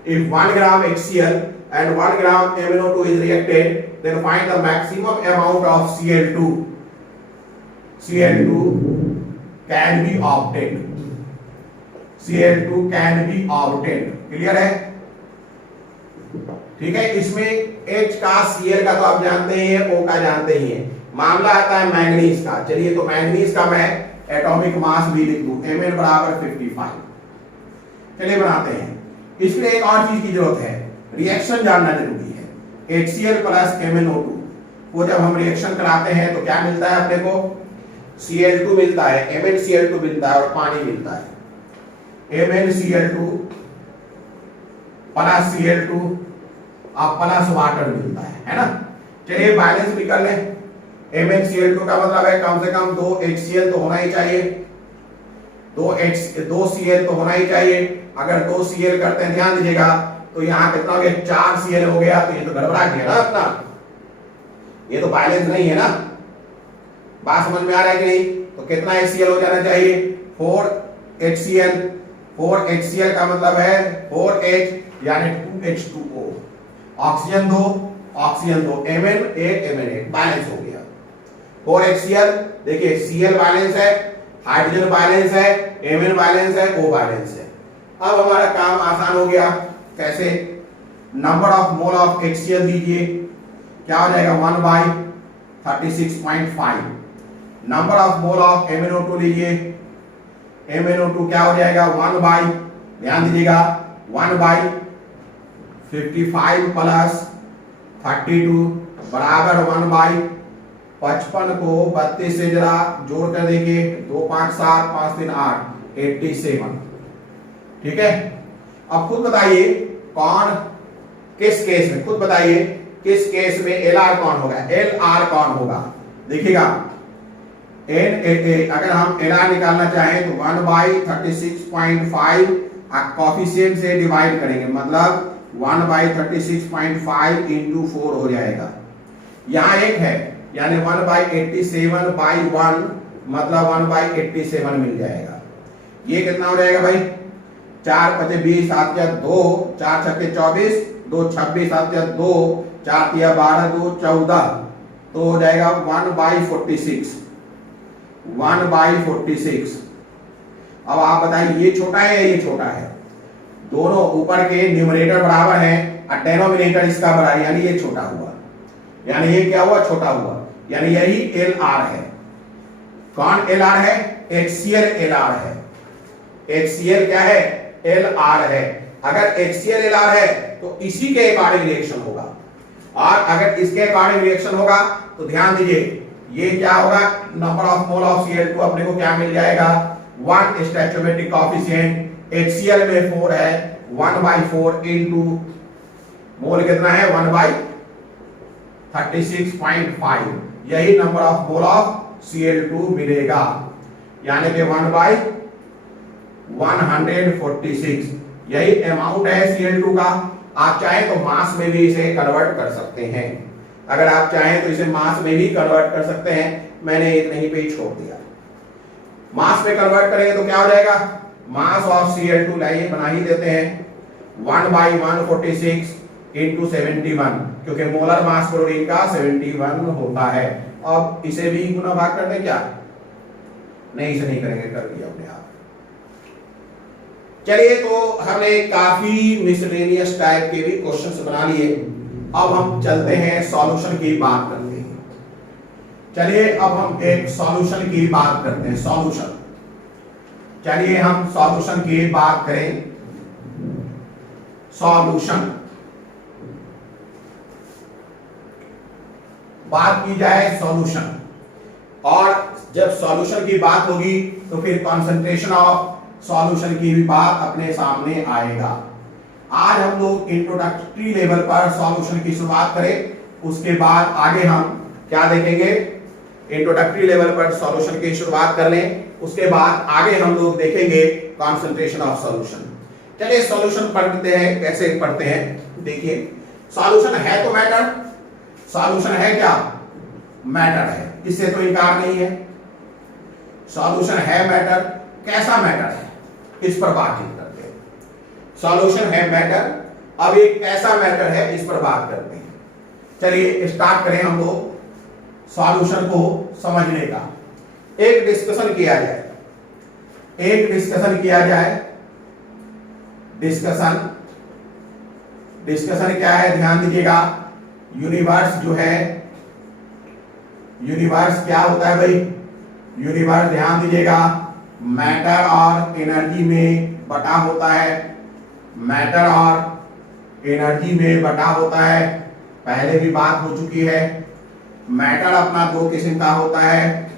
If 1 gram HCl and 1 gram MnO2 is reacted, then find the maximum amount of Cl2 can be obtained. Cl2 can be obtained. Clear है? ठीक है। इसमें H का Cl का तो आप जानते ही हैं, O का जानते ही हैं। मामला आता है मैंगनीज का। चलिए तो मैंगनीज का मैं एटॉमिक मास भी लिख दूं, Mn बराबर 55। चलिए बनाते हैं। इसलिए एक और चीज की जरूरत है, रिएक्शन जानना जरूरी है। HCl प्लस MnO2 वो जब हम रिएक्शन कराते हैं तो क्या मिलता है अपने को? Cl2 मिलता है, MnCl2 मिलता है और पानी मिलता है। MnCl2 प्लस Cl2 और प्लस वाटर मिलता है ना? चलिए बैलेंस भी कर लें। MnCl2 का मतलब है कम से कम 2 HCl तो होना ही चाहिए, 2 Cl तो होना ही चाहिए। अगर 2 Cl करते हैं, ध्यान दीजिएगा, तो यहाँ कितना हो गया? 4 Cl हो गया। तो ये तो गड़बड़ा गया ना अपना, ये तो बैलेंस नहीं है ना। बात समझ में आ रहा है कि नहीं? तो कितना HCl हो जाना चाहिए? 4 HCl का मतलब है 4H यानी 2H2O। Oxygen 2 Mn 8 Mn8 balance हो गया। 4 HCl, देखिए Cl बैलेंस है, हाइड्रोजन बैलेंस है, Mn बैलेंस है, O बैलेंस है। अब हमारा काम आसान हो गया। कैसे? Number of mole of HCl दीजिए, क्या हो जाएगा? 1/36.5। Number of mole of MnO2 लीजिए, MnO2 क्या हो जाएगा? 1/, ध्यान दीजिएगा, 1/55 प्लस 32 बराबर 1/55 को 32 से जरा जोड़ कर देखिए, 2 5 7 5 3 8 87। ठीक है। अब खुद बताइए कौन किस केस में, खुद बताइए किस केस में LR कौन होगा, LR कौन होगा? देखिएगा अगर हम LR निकालना चाहें तो 1/36.5 कॉफिशिएंट से डिवाइड करेंगे, मतलब 1/36.5 इंटू 4 हो जाएगा। यहाँ एक है यानी 1/87/1 मतलब 1/87 मिल जाएगा। ये कितना हो जाएगा भाई? 4 × 5 = 20, 7 × 2, 4 × 6 = 24, 2 × 26, 7 × 2, 4 × 3 = 12, 2 = 14, तो हो जाएगा 1/46। 1/46। अब आप बताइए ये छोटा है या ये छोटा है? दोनों ऊपर के न्यूमरेटर बराबर हैं और डिनोमिनेटर इसका बराबर, यानी ये छोटा हुआ। यानी ये क्या हुआ, छोटा हुआ, यानी यही एल आर है। कौन एल आर है, एक्सियल एल आर है। एक्सियल क्या है, एल आर है। अगर एक्सियल एल आर है तो इसी के अकॉर्डिंग रिएक्शन होगा, और अगर इसके अकॉर्डिंग रिएक्शन होगा तो ध्यान दीजिए ये क्या होगा, number of mole of Cl2 अपने को क्या मिल जाएगा, 1 स्टोइचोमेट्रिक कोएफिशिएंट, HCl में 4 है, 1/4 इनटू मोल कितना है, 1/36.5, यही number of mole of Cl2 मिलेगा, यानी कि 1/146 यही अमाउंट है Cl2 का। आप चाहें तो मास में भी इसे कन्वर्ट कर सकते हैं, अगर आप चाहें तो इसे मास में भी कन्वर्ट कर सकते हैं, मैंने इतने ही पे छोड़ दिया। मास में कन्वर्ट करेंगे तो क्या हो जाएगा, मास ऑफ Cl2 लाइए बना ही देते हैं, 1/146 इंटू 71, क्योंकि मोलर मास क्लोरीन का 71 होता है। अब इसे भी गुना भाग कर दें क्या, नहीं इसे नहीं करेंगे, कर दिया अपने आप। चलिए तो हमने काफी मिसलेनियस टाइप के भी क्वेश्चंस बना लिए, अब हम चलते हैं सॉल्यूशन की बात करते हैं। चलिए अब हम एक सॉल्यूशन की बात करते हैं, सॉल्यूशन। चलिए हम सॉल्यूशन की बात करें, सॉल्यूशन बात की जाए सॉल्यूशन, और जब सॉल्यूशन की बात होगी तो फिर कॉन्सेंट्रेशन ऑफ सॉल्यूशन की भी बात अपने सामने आएगा। आज हम लोग इंट्रोडक्टरी लेवल पर सॉल्यूशन की शुरुआत करें, उसके बाद आगे हम क्या देखेंगे, इंट्रोडक्टरी लेवल पर सॉल्यूशन की शुरुआत कर लें, उसके बाद आगे हम लोग देखेंगे कॉन्सेंट्रेशन ऑफ सॉल्यूशन। चलिए सॉल्यूशन पढ़ते हैं, कैसे पढ़ते हैं देखिए। सॉल्यूशन है तो मैटर, सॉल्यूशन है क्या, मैटर है, इससे तो इनकार नहीं है। सॉल्यूशन है मैटर, कैसा मैटर है इस पर बातचीत करते हैं। सॉल्यूशन है मैटर, अब एक कैसा मैटर है इस पर बात करते हैं। चलिए स्टार्ट करें हम लोग सॉल्यूशन को समझने का। एक डिस्कशन किया जाए, एक डिस्कशन किया जाए, डिस्कशन, डिस्कशन क्या है ध्यान दीजिएगा। यूनिवर्स जो है, यूनिवर्स क्या होता है भाई, यूनिवर्स ध्यान दीजिएगा मैटर और एनर्जी में बटा होता है, मैटर और एनर्जी में बटा होता है, पहले भी बात हो चुकी है। मैटर अपना दो किस्म का होता है,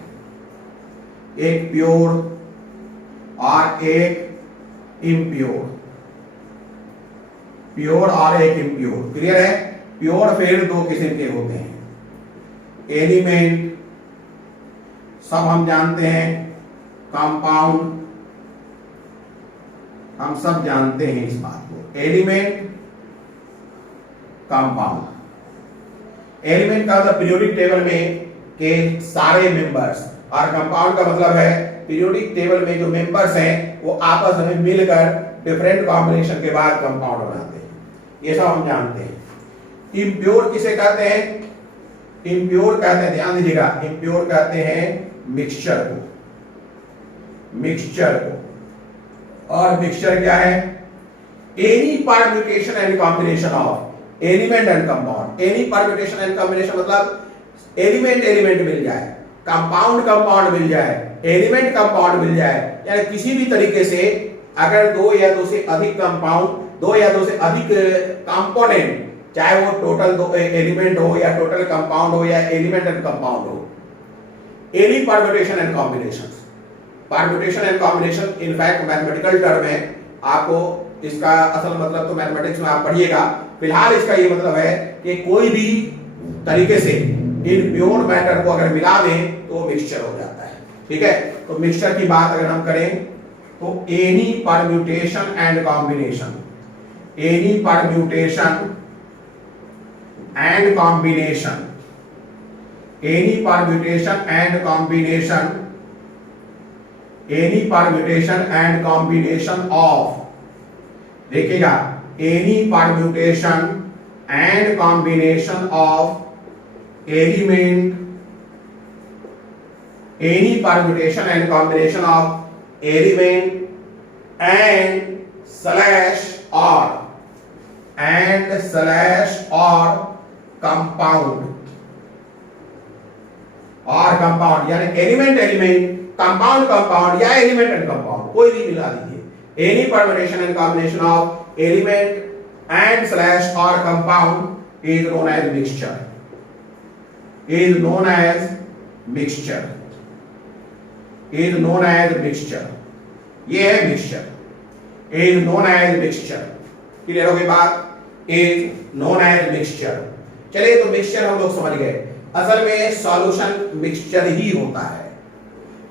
एक प्योर और एक इम्प्योर, प्योर और एक इम्प्योर, क्लियर है। प्योर फिर दो किस्म के होते हैं, एलिमेंट सब हम जानते हैं, कंपाउंड हम सब जानते हैं इस बात को, एलिमेंट कंपाउंड। एलिमेंट का मतलब पीरियोडिक टेबल में के सारे मेंबर्स, और कंपाउंड का मतलब है पीरियोडिक टेबल में जो मेंबर्स हैं वो आपस में मिलकर डिफरेंट कॉम्बिनेशन के बाद कंपाउंड बनाते हैं, ये सब हम जानते हैं। इम्प्योर किसे कहते हैं, इम्प्योर कहते हैं, ध्यान दीजिएगा, इम्प्योर कहते हैं मिक्सचर को, मिक्सचर को। और मिक्सचर क्या है, any permutation and combination of element and compound. Any permutation and combination मतलब एलिमेंट एलिमेंट मिल जाए, कंपाउंड कंपाउंड मिल जाए, एलिमेंट कंपाउंड मिल जाए, यानी किसी भी तरीके से अगर दो या दो से अधिक कंपाउंड, दो या दो से अधिक कंपोनेंट, चाहे वो टोटल दो एलिमेंट हो या टोटल कंपाउंड हो या एलिमेंट एंड कंपाउंड हो, any permutation and combinations. Permutation and combination in fact mathematical term है, आपको इसका असल मतलब तो मैथमेटिक्स में आप पढ़िएगा, फिलहाल इसका ये मतलब है कि कोई भी तरीके से इन प्योर मैटर को अगर मिला दें तो मिक्सचर हो जाता है, ठीक है। तो मिक्सचर की बात अगर हम करें तो any permutation and combination, any permutation and combination, any permutation and combination, any permutation and combination of, देखिएगा, any permutation and combination of element, any permutation and combination of element and slash or, and slash or compound, or compound यानी element element, compound compound या element and compound कोई भी मिला दीजिए। Any permutation and combination of element and slash or compound is known as mixture, is known as mixture, is known as mixture. ये है mixture, is known as mixture. Clear हो गई बात? Is known as mixture. चलिए तो mixture हम लोग समझ गए। असल में सॉल्यूशन मिक्सचर ही होता है,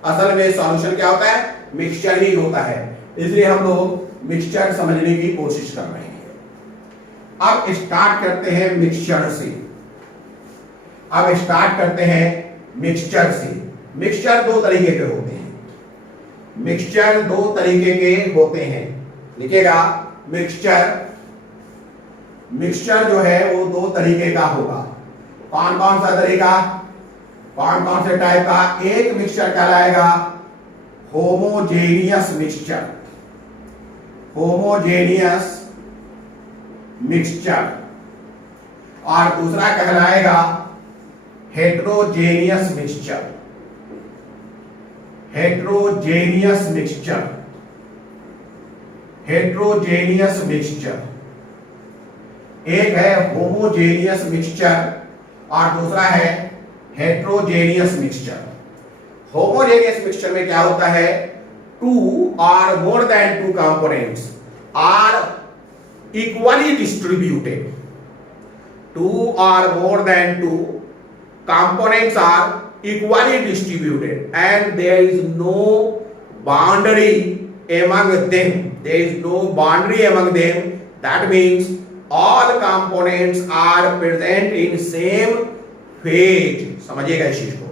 असल में सॉल्यूशन क्या होता है? मिक्सचर ही होता है। इसलिए हम लोग मिक्सचर समझने की कोशिश कर रहे हैं। अब स्टार्ट करते हैं मिक्सचर से। अब स्टार्ट करते हैं मिक्सचर से। मिक्सचर दो तरीके के होते हैं, मिक्सचर दो तरीके के होते हैं। लिखिएगा मिक्सचर, मिक्सचर जो है वो दो तरीके का होगा। कौन कौन सा तरीका, कौन कौन से टाइप का? एक मिक्सचर कहलाएगा होमोजेनियस मिक्सचर, होमोजेनियस मिक्सचर, और दूसरा कहलाएगा heterogeneous mixture, heterogeneous mixture, heterogeneous mixture. एक है होमोजेनियस मिक्सचर और दूसरा है हेट्रोजेनियस मिक्सचर। होमोजेनियस मिक्सचर में क्या होता है? Two or more than two components are equally distributed, two or more than two components are equally distributed and there is no boundary among them, there is no boundary among them. That means all components are present in same phase। समझिएगा इस चीज को।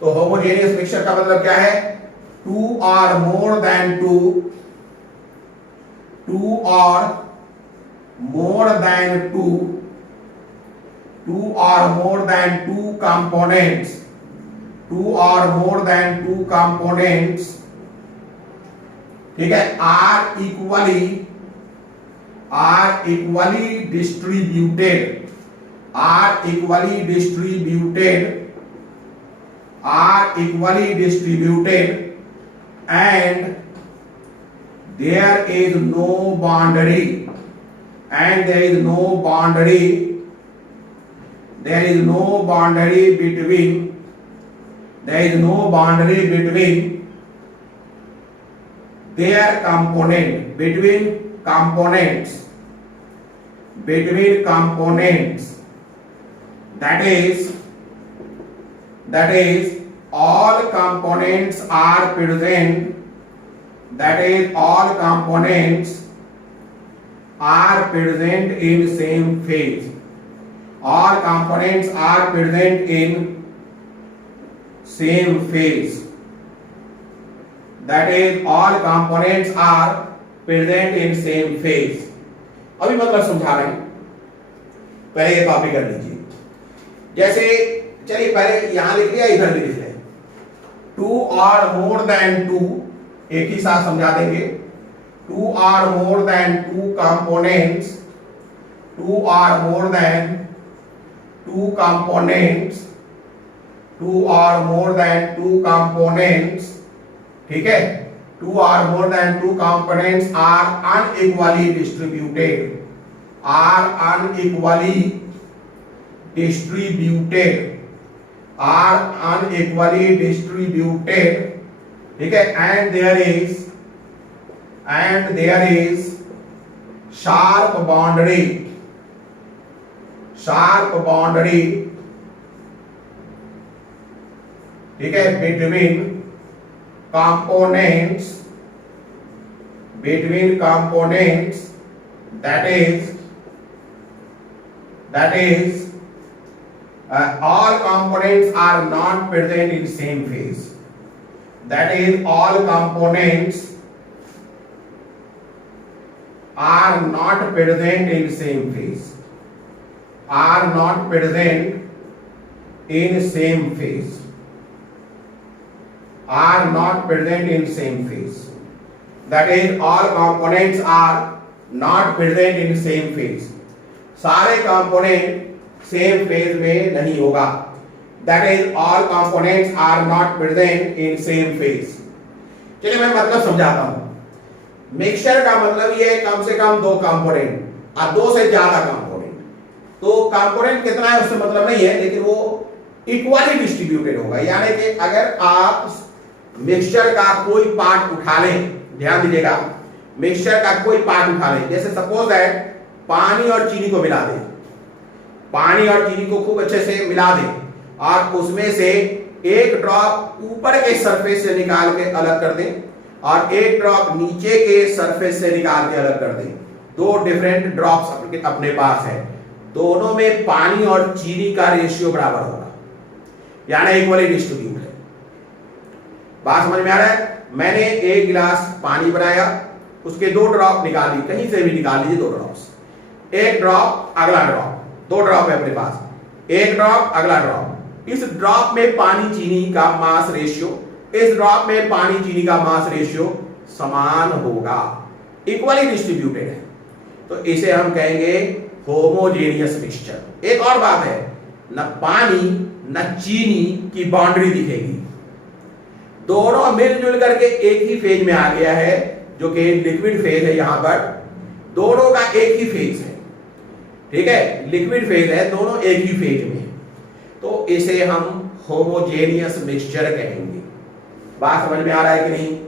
तो homogeneous mixture का मतलब क्या है? two or more than two, two or more than two, two or more than two components, two or more than two components, ठीक है, are equally distributed, are equally distributed, are equally distributed, and there is no boundary, and there is no boundary, there is no boundary between, there is no boundary between their component, between components, between components. That is all components are present, that is all components are present in same phase, all components are present in same phase, that is all components are present in same phase। अभी मतलब समझा रहे हैं, पहले ये copy कर लीजिए। जैसे चलिए पहले यहां लिख लिया, इधर भी लिख लें। To or more than to, एक ही साथ समझा देंगे। Two or more than two components, two or more than two components, two or more than two components, ठीक है, two or more than two components are unequally distributed, are unequally distributed, are unequally distributed, ठीक है, and there is sharp boundary, sharp boundary, ठीक है, between components, between components, that is all components are not present in same phase, that is all components are not present in same phase, are not present in same phase, are not present in same phase, that is all components are not present in same phase। सारे component same phase में नहीं होगा। That is all components are not present in same phase. चलिए मैं मतलब समझाता हूं। Mixture का मतलब ये कम से कम दो कंपोनेंट और दो से ज्यादा कंपोनेंट। तो कंपोनेंट कितना है उससे मतलब नहीं है, लेकिन वो इक्वली डिस्ट्रीब्यूटेड होगा। यानी कि अगर आप मिक्सचर का कोई पार्ट उठा लें, ध्यान दीजिएगा, मिक्सचर का कोई पार्ट उठा लें, जैसे सपोज है पानी और चीनी को मिला दें, पानी और चीनी को खूब अच्छे से मिला दें और उसमें से एक ड्रॉप ऊपर के सरफेस से निकाल के अलग कर दें और एक ड्रॉप नीचे के सरफेस से निकाल के अलग कर दें। दो डिफरेंट ड्रॉप्स अपने पास है, दोनों में पानी और चीनी का रेशियो बराबर होगा, यानी इक्वली डिस्ट्रीब्यूट है। बात समझ में आ रहा है? मैंने एक गिलास पानी बनाया, उसके दो ड्रॉप निकाल ली, कहीं से भी निकाल लीजिए, दो ड्रॉप्स, एक ड्रॉप अगला ड्रॉप, दो ड्रॉप है अपने पास, एक ड्रॉप अगला ड्रॉप। इस ड्रॉप में पानी चीनी का मास रेशियो, इस ड्रॉप में पानी चीनी का मास रेशियो समान होगा, इक्वली डिस्ट्रीब्यूटेड है, तो इसे हम कहेंगे होमोजेनियस मिक्सचर। एक और बात है, न पानी न चीनी की बाउंड्री दिखेगी, दोनों मिलजुल करके एक ही फेज में आ गया है, जो कि लिक्विड फेज है। यहां पर दोनों का एक ही फेज है, ठीक है, लिक्विड फेज है, दोनों एक ही फेज में, तो इसे हम होमोजेनियस मिक्सचर कहेंगे। बात समझ में आ रहा है कि नहीं?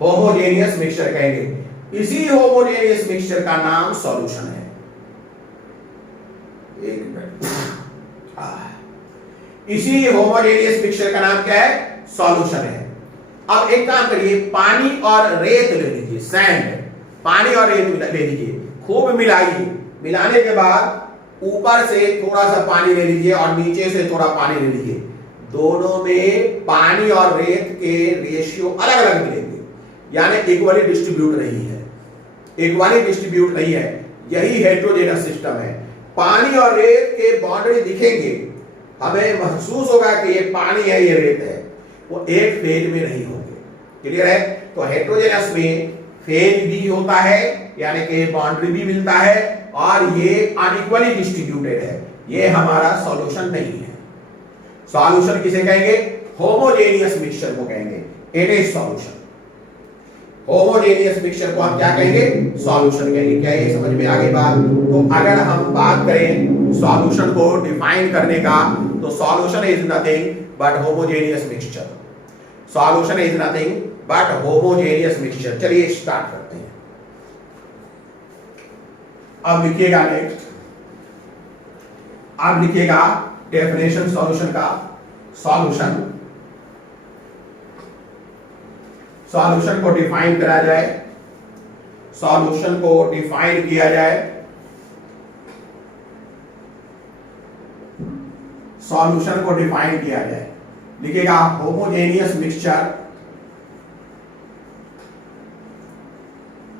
होमोजेनियस मिक्सचर कहेंगे। इसी होमोजेनियस मिक्सचर का नाम सॉल्यूशन है। एक मिनट, इसी होमोजेनियस मिक्सचर का नाम क्या है? सॉल्यूशन है। अब एक काम करिए, पानी और रेत ले लीजिए, सैंड, पानी और रेत ले लीजिए, खूब मिलाइए, मिलाने के बाद ऊपर से थोड़ा सा पानी ले लीजिए और नीचे से थोड़ा पानी ले लीजिए, दोनों में पानी और रेत के रेशियो अलग अलग मिलेंगे, यानी इक्वली डिस्ट्रीब्यूट नहीं है, इक्वली डिस्ट्रीब्यूट नहीं है। यही हेटेरोजेनस सिस्टम है। पानी और रेत के बाउंड्री दिखेंगे, हमें महसूस होगा कि ये पानी है, ये रेत है, वो एक फेज में नहीं होंगे। क्लियर है? तो हेटेरोजेनस में फेज भी होता है, यानी कि बाउंड्री भी मिलता है, और ये अनइक्वली डिस्ट्रीब्यूटेड है। ये हमारा सॉल्यूशन नहीं है। सॉल्यूशन किसे कहेंगे? होमोजेनियस मिक्सचर को कहेंगे। It is solution. Homogeneous mixture को हम क्या कहेंगे? सॉल्यूशन कहेंगे। क्या ये समझ में आ गई बात? तो अगर हम बात करें सॉल्यूशन को डिफाइन करने का, तो solution is nothing but homogeneous mixture. Solution is nothing but homogeneous mixture. चलिए स्टार्ट करते हैं। अब लिखिएगा नेक्स्ट, अब लिखिएगा डेफिनेशन सॉल्यूशन का। सॉल्यूशन, सॉल्यूशन को डिफाइन करा जाए, सॉल्यूशन को डिफाइन किया जाए। सॉल्यूशन को डिफाइन किया जाए, लिखिएगा होमोजेनियस मिक्सचर,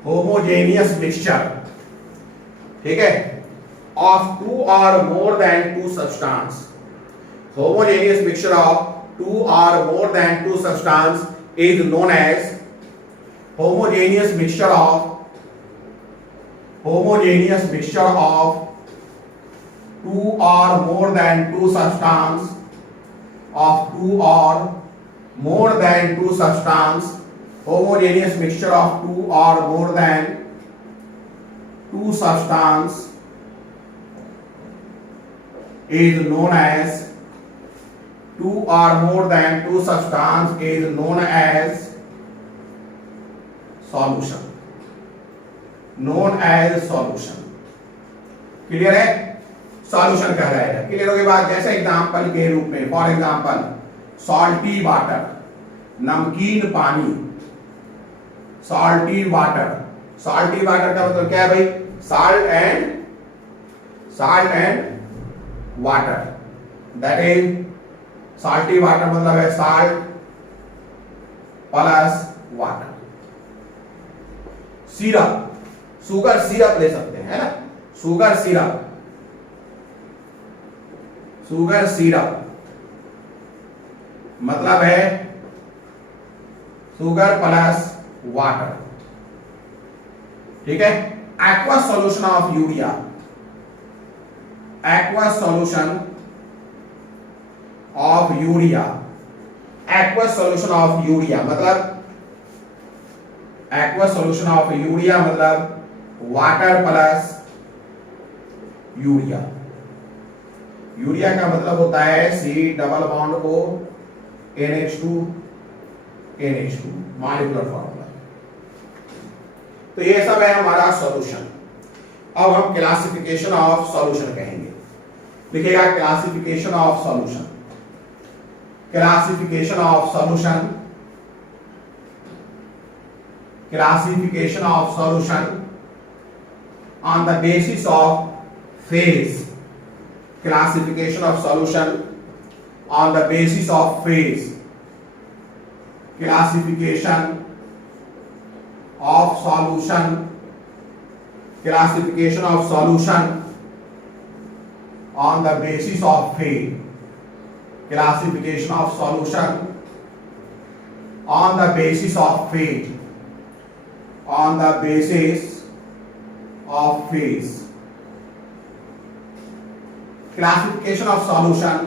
होमोजेनियस मिक्सचर, ठीक है, of two or more than two substance. Homogeneous mixture of two or more than two substance is known as homogeneous mixture of two or more than two substance of two or more than two substance. Homogeneous mixture of two or more than two substance is known as two or more than two substance is known as solution, known as solution। Clear है? Solution कह रहा है। Clear हो गई बात? जैसे example के रूप में, फॉर एग्जांपल सॉल्टी वाटर, नमकीन पानी, सॉल्टी वाटर। सॉल्टी वाटर का मतलब क्या है भाई? Salt and water, that is salty water मतलब है salt plus water. Syrup, sugar syrup ले सकते हैं, है ना, शुगर सिरप, शुगर सिरप मतलब है शुगर प्लस वाटर, ठीक है। Aqua solution of urea, aqua solution of urea, aqueous solution of urea मतलब एक्वस सॉल्यूशन ऑफ यूरिया मतलब वाटर प्लस यूरिया। यूरिया का मतलब होता है C double bond O NH2 molecular formula. तो ये सब है हमारा सॉल्यूशन। अब हम क्लासिफिकेशन ऑफ सॉल्यूशन कहेंगे। लिखिएगा classification of solution. Classification of solution, classification of solution on the basis of phase, classification of solution on the basis of phase, classification of solution, classification of solution on the basis of phase, classification of solution on the basis of phase, on the basis of phase, classification of solution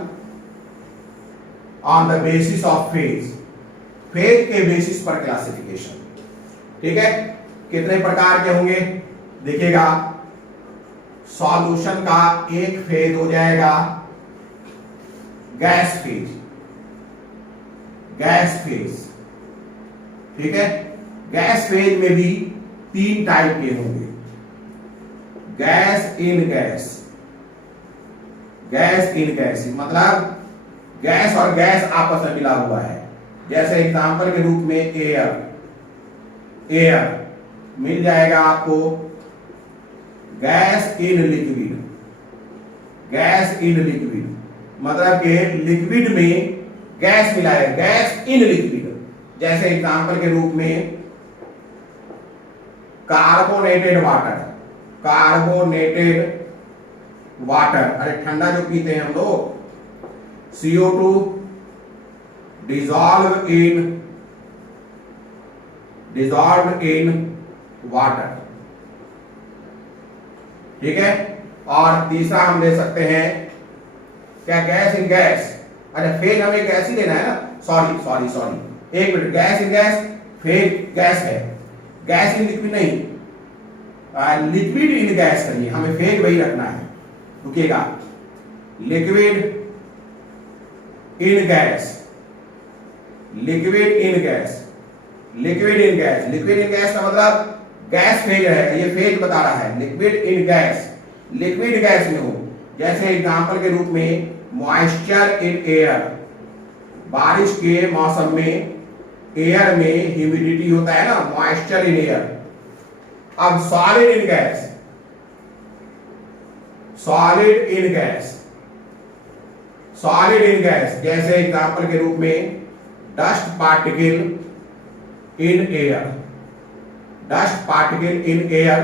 on the basis of phase, phase के basis पर classification. ठीक है, कितने प्रकार के होंगे देखिएगा। Solution का एक फेज हो जाएगा गैस फेज, गैस फेज। ठीक है, गैस फेज में भी 3 टाइप के होंगे, gas in gas, gas in gas मतलब गैस और गैस आपस में मिला हुआ है। जैसे एग्जांपल के रूप में एयर, एयर मिल जाएगा आपको gas in liquid, gas in liquid मतलब कि लिक्विड में गैस मिला है, गैस इन लिक्विड। जैसे एग्जांपल के रूप में कार्बोनेटेड वाटर, कार्बोनेटेड वाटर, अरे ठंडा जो पीते हैं हम लोग, CO2 डिजॉल्व इन वाटर। ठीक है, और तीसरा हम ले सकते हैं क्या, गैस इन गैस। अच्छा फेज हमें गैस ही लेना है ना, सॉरी एक minute, gas in gas, phase gas है, गैस इन लिक्विड नहीं, लिक्विड इन गैस करिए, हमें फेज वही रखना है। रुकिएगा, liquid in gas, liquid in gas, liquid in gas, liquid in gas का मतलब गैस फेज है, ये फेज बता रहा है। Liquid in gas, liquid gas में हो, जैसे एग्जांपल के रूप में मॉइस्चर इन एयर, बारिश के मौसम में एयर में ह्यूमिडिटी होता है ना, मॉइस्चर इन एयर। अब solid in gas, solid in gas, solid in gas जैसे एग्जांपल के रूप में dust particle in air, dust particle in air,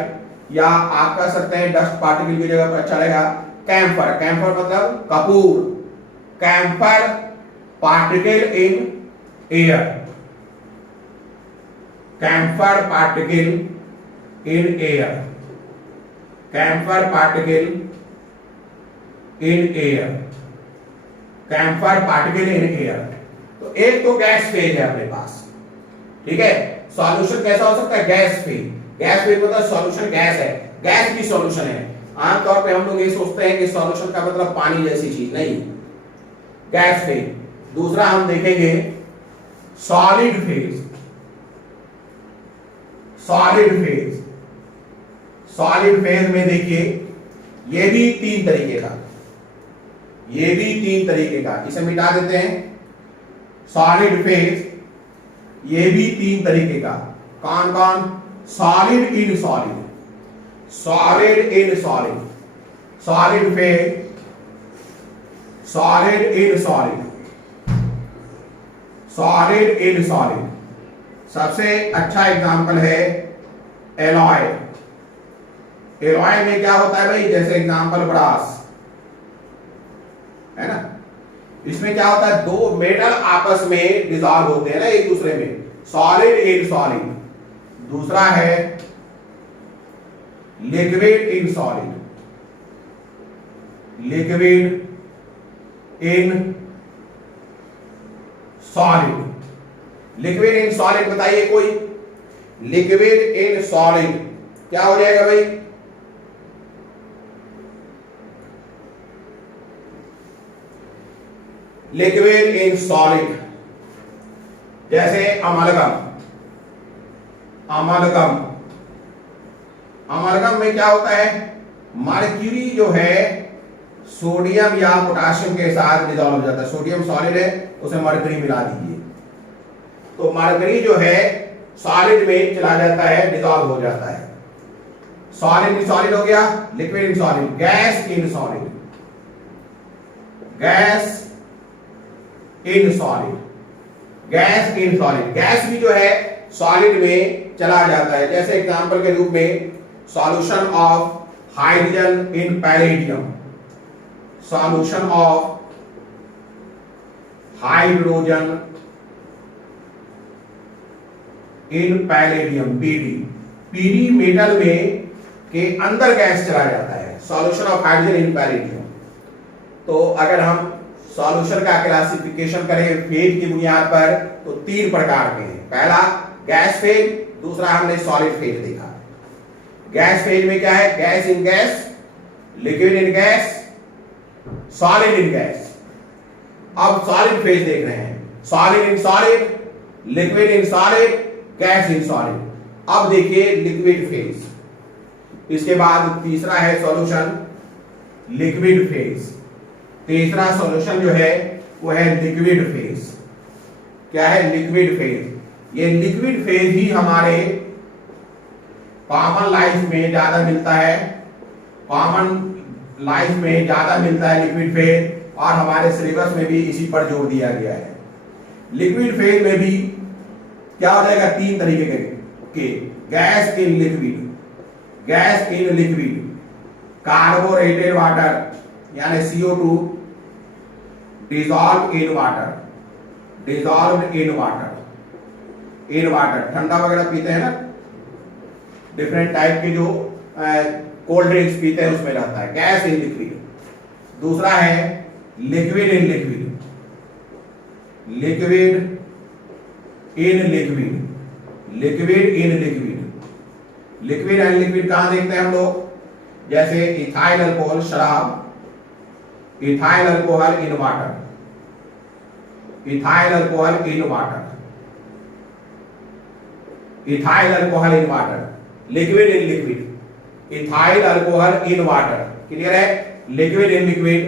या आप कह सकते हैं डस्ट पार्टिकल की जगह पर अच्छा रहेगा कैंफर, कैंफर मतलब Kapoor, camphor particle in air, camphor particle in air, camphor particle in air, camphor particle in air. तो एक तो गैस फेज है अपने पास। ठीक है, सॉल्यूशन कैसा हो सकता है, गैस फेज। गैस फेज मतलब सॉल्यूशन गैस है, गैस भी सॉल्यूशन है। आमतौर पे हम लोग ये सोचते हैं कि सॉल्यूशन का मतलब पानी जैसी चीज, नहीं, गैस फेज। दूसरा हम देखेंगे solid phase, solid phase, solid phase में देखिए ये भी 3 तरीके का, ये भी 3 तरीके का, इसे मिटा देते हैं। सॉलिड फेज ये भी 3 तरीके का, कौन कौन, solid in solid, solid in solid, solid phase, solid in solid, solid in solid. सबसे अच्छा एग्जांपल है एलॉय। एलॉय में क्या होता है भाई, जैसे एग्जांपल ब्रास है ना, इसमें क्या होता है, 2 मेटल आपस में डिसॉल्व होते हैं ना एक दूसरे में, सॉलिड इन सॉलिड। दूसरा है liquid in solid, liquid in solid. Liquid in solid बताइए कोई, लिक्विड इन सॉलिड क्या हो जाएगा भाई? लिक्विड इन सॉलिड जैसे अमलगम। अमलगम, अमलगम में क्या होता है? मर्क्यूरी जो है सोडियम या पोटाशियम के साथ डिसॉल्व हो जाता है। सोडियम सॉलिड है, उसे मर्क्यूरी मिला दीजिए तो मर्क्यूरी जो है सॉलिड में चला जाता है, डिसॉल्व हो जाता है। सॉलिड इन सॉलिड हो गया, liquid in solid. Gas in solid, gas in solid, gas in solid. Gas भी जो है सॉलिड में चला जाता है। जैसे एग्जांपल के रूप में solution of hydrogen in palladium, solution of hydrogen in palladium, PD. PD metal में के अंदर गैस चला जाता है, solution of hydrogen in palladium. तो अगर हम सॉल्यूशन का क्लासिफिकेशन करें फेज की बुनियाद पर तो 3 प्रकार के हैं। पहला गैस फेज, दूसरा हमने सॉलिड फेज देखा। गैस फेज में क्या है? Gas in gas, liquid in gas, solid in gas. अब सॉलिड फेज देख रहे हैं, solid in solid, liquid in solid, gas in solid. अब देखिए लिक्विड फेज, इसके बाद तीसरा है सॉल्यूशन लिक्विड फेज। तीसरा सॉल्यूशन जो है वो है लिक्विड फेज। क्या है? Liquid phase. ये लिक्विड फेज ही हमारे कॉमन लाइफ में ज्यादा मिलता है, कॉमन लाइफ में ज्यादा मिलता है लिक्विड फेज, और हमारे सिलेबस में भी इसी पर जोर दिया गया है। लिक्विड फेज में भी क्या हो जाएगा? 3 तरीके के gas in liquid, gas in liquid, carbonated water यानी CO2 dissolve in water, dissolve in water, in water. ठंडा वगैरह पीते हैं ना, डिफरेंट टाइप के जो कोल्ड ड्रिंक्स पीते हैं उसमें रहता है गैस इन लिक्विड। दूसरा है liquid in liquid, liquid in liquid, liquid in liquid. Liquid and liquid कहां देखते हैं हम लोग? जैसे इथाइल अल्कोहल शराब, ethyl alcohol in water, ethyl alcohol in water, ethyl alcohol in water. Liquid in liquid, ethyl alcohol in water. Clear है? Liquid in liquid,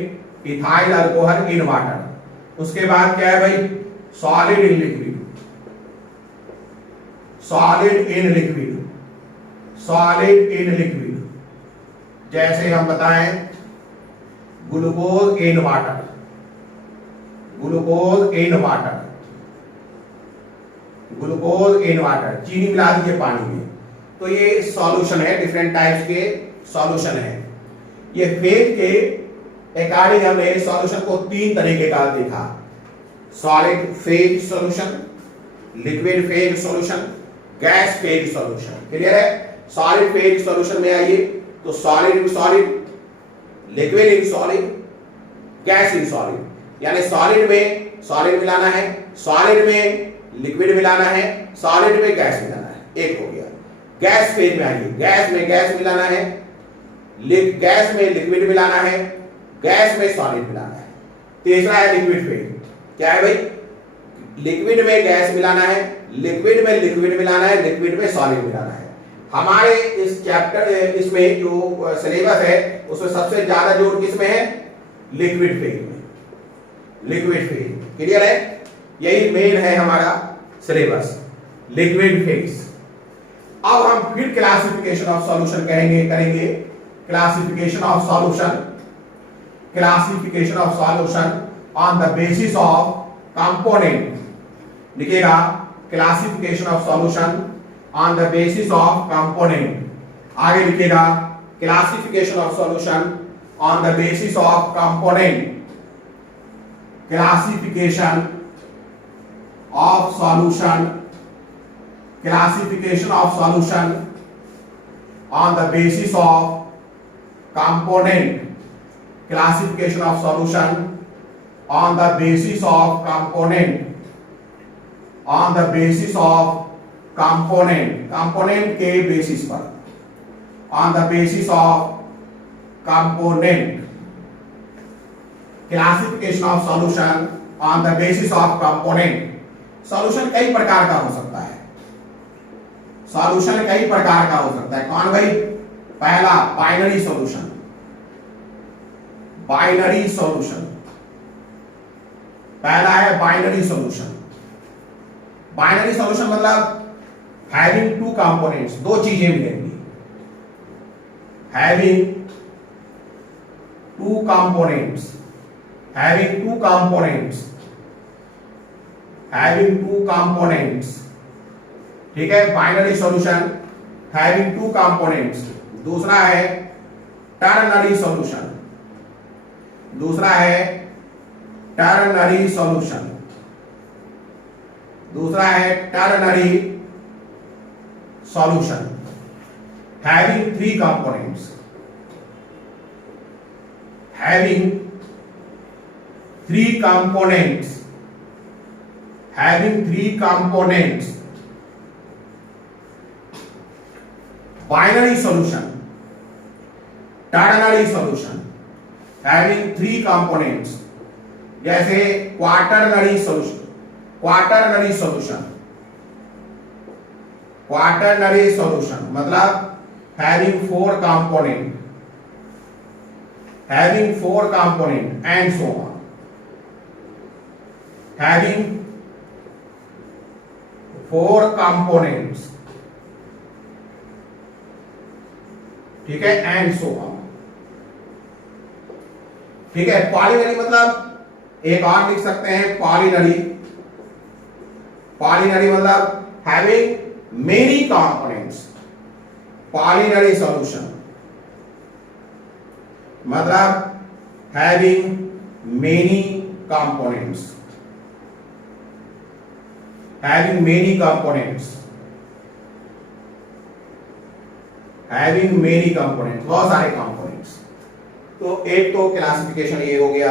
ethyl alcohol in water. उसके बाद क्या है भाई? Solid in liquid, solid in liquid, solid in liquid. जैसे हम बताएं glucose in water, glucose in water, glucose in water. चीनी मिला दीजिए पानी में, तो ये सॉल्यूशन है, डिफरेंट टाइप्स के सॉल्यूशन है। ये फेज के अकॉर्डिंग हमने सॉल्यूशन को 3 तरीके का देखा, solid phase solution, liquid phase solution, gas phase solution. Clear है? सॉलिड फेज सॉल्यूशन में आइए तो solid in solid, liquid in solid, gas in solid. यानी सॉलिड में सॉलिड मिलाना है, सॉलिड में लिक्विड मिलाना है, सॉलिड में गैस मिलाना है। एक हो गया। गैस फेज में आइए, गैस में गैस मिलाना है, गैस में लिक्विड मिलाना है, गैस में सॉलिड मिलाना है। तीसरा है लिक्विड फेज। क्या है भाई? लिक्विड में गैस मिलाना है, लिक्विड में लिक्विड मिलाना है, लिक्विड में सॉलिड मिलाना है। हमारे इस चैप्टर इसमें जो सिलेबस है उसमें सबसे ज्यादा जोर किसमें है? लिक्विड फेज में, लिक्विड फेज। क्लियर है? यही मेन है हमारा सिलेबस, लिक्विड फेज। अब हम फिर क्लासिफिकेशन ऑफ सॉल्यूशन करेंगे। Classification of solution, classification of solution on the basis of component. लिखिएगा classification of solution on the basis of component. आगे लिखिएगा classification of solution on the basis of component, classification of solution, classification of solution on the basis of component, classification of solution on the basis of component, on the basis of component, component के basis पर, on the basis of component, classification of solution on the basis of component. Solution कई प्रकार का हो सकता है, solution कई प्रकार का हो सकता है। कौन भाई? पहला बाइनरी सॉल्यूशन, बाइनरी सॉल्यूशन, पहला है बाइनरी सॉल्यूशन। बाइनरी सॉल्यूशन मतलब हैविंग टू कंपोनेंट्स, दो चीजें मिलेंगी, having two components, having two components, having two components, ठीक है, binary solution having two components. दूसरा है टर्नरी सॉल्यूशन, दूसरा है टर्नरी सॉल्यूशन, दूसरा है ternary solution having three components, having three components, having three components. Binary solution, ternary solution having three components, जैसे quaternary solution, quaternary solution, quaternary solution मतलब having four component, having four component and so on, having four components, ठीक है, and so on, ठीक है। पॉलिनरी मतलब एक और लिख सकते हैं पॉलिनरी, पॉलिनरी मतलब हैविंग मेनी कंपोनेंट्स, पॉलिनरी सॉल्यूशन मतलब having many components, having many components, having many components, बहुत सारे कंपोनेंट्स। तो एक तो क्लासिफिकेशन ये हो गया।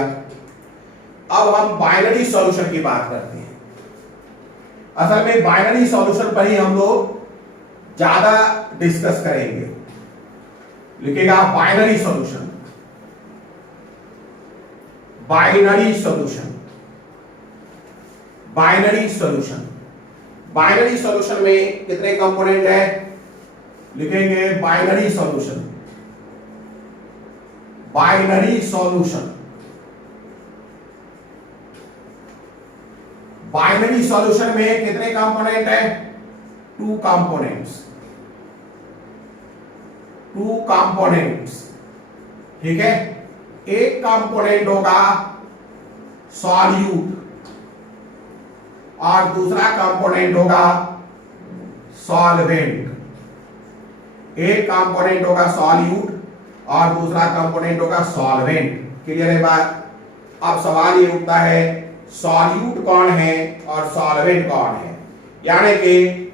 अब हम बाइनरी सॉल्यूशन की बात करते हैं। असल में बाइनरी सॉल्यूशन पर ही हम लोग ज्यादा डिस्कस करेंगे। लिखेगा binary solution, binary solution, binary solution. Binary solution में कितने कंपोनेंट है? लिखेंगे binary solution, binary solution, binary solution में कितने कंपोनेंट है? टू कंपोनेंट्स, टू कंपोनेंट्स, ठीक है। एक कंपोनेंट होगा सॉल्यूट और दूसरा कंपोनेंट होगा सॉल्वेंट। एक कंपोनेंट होगा सॉल्यूट और दूसरा कंपोनेंट होगा सॉल्वेंट। क्लियर है बात? अब सवाल ये उठता है सॉल्यूट कौन है और सॉल्वेंट कौन है, यानी कि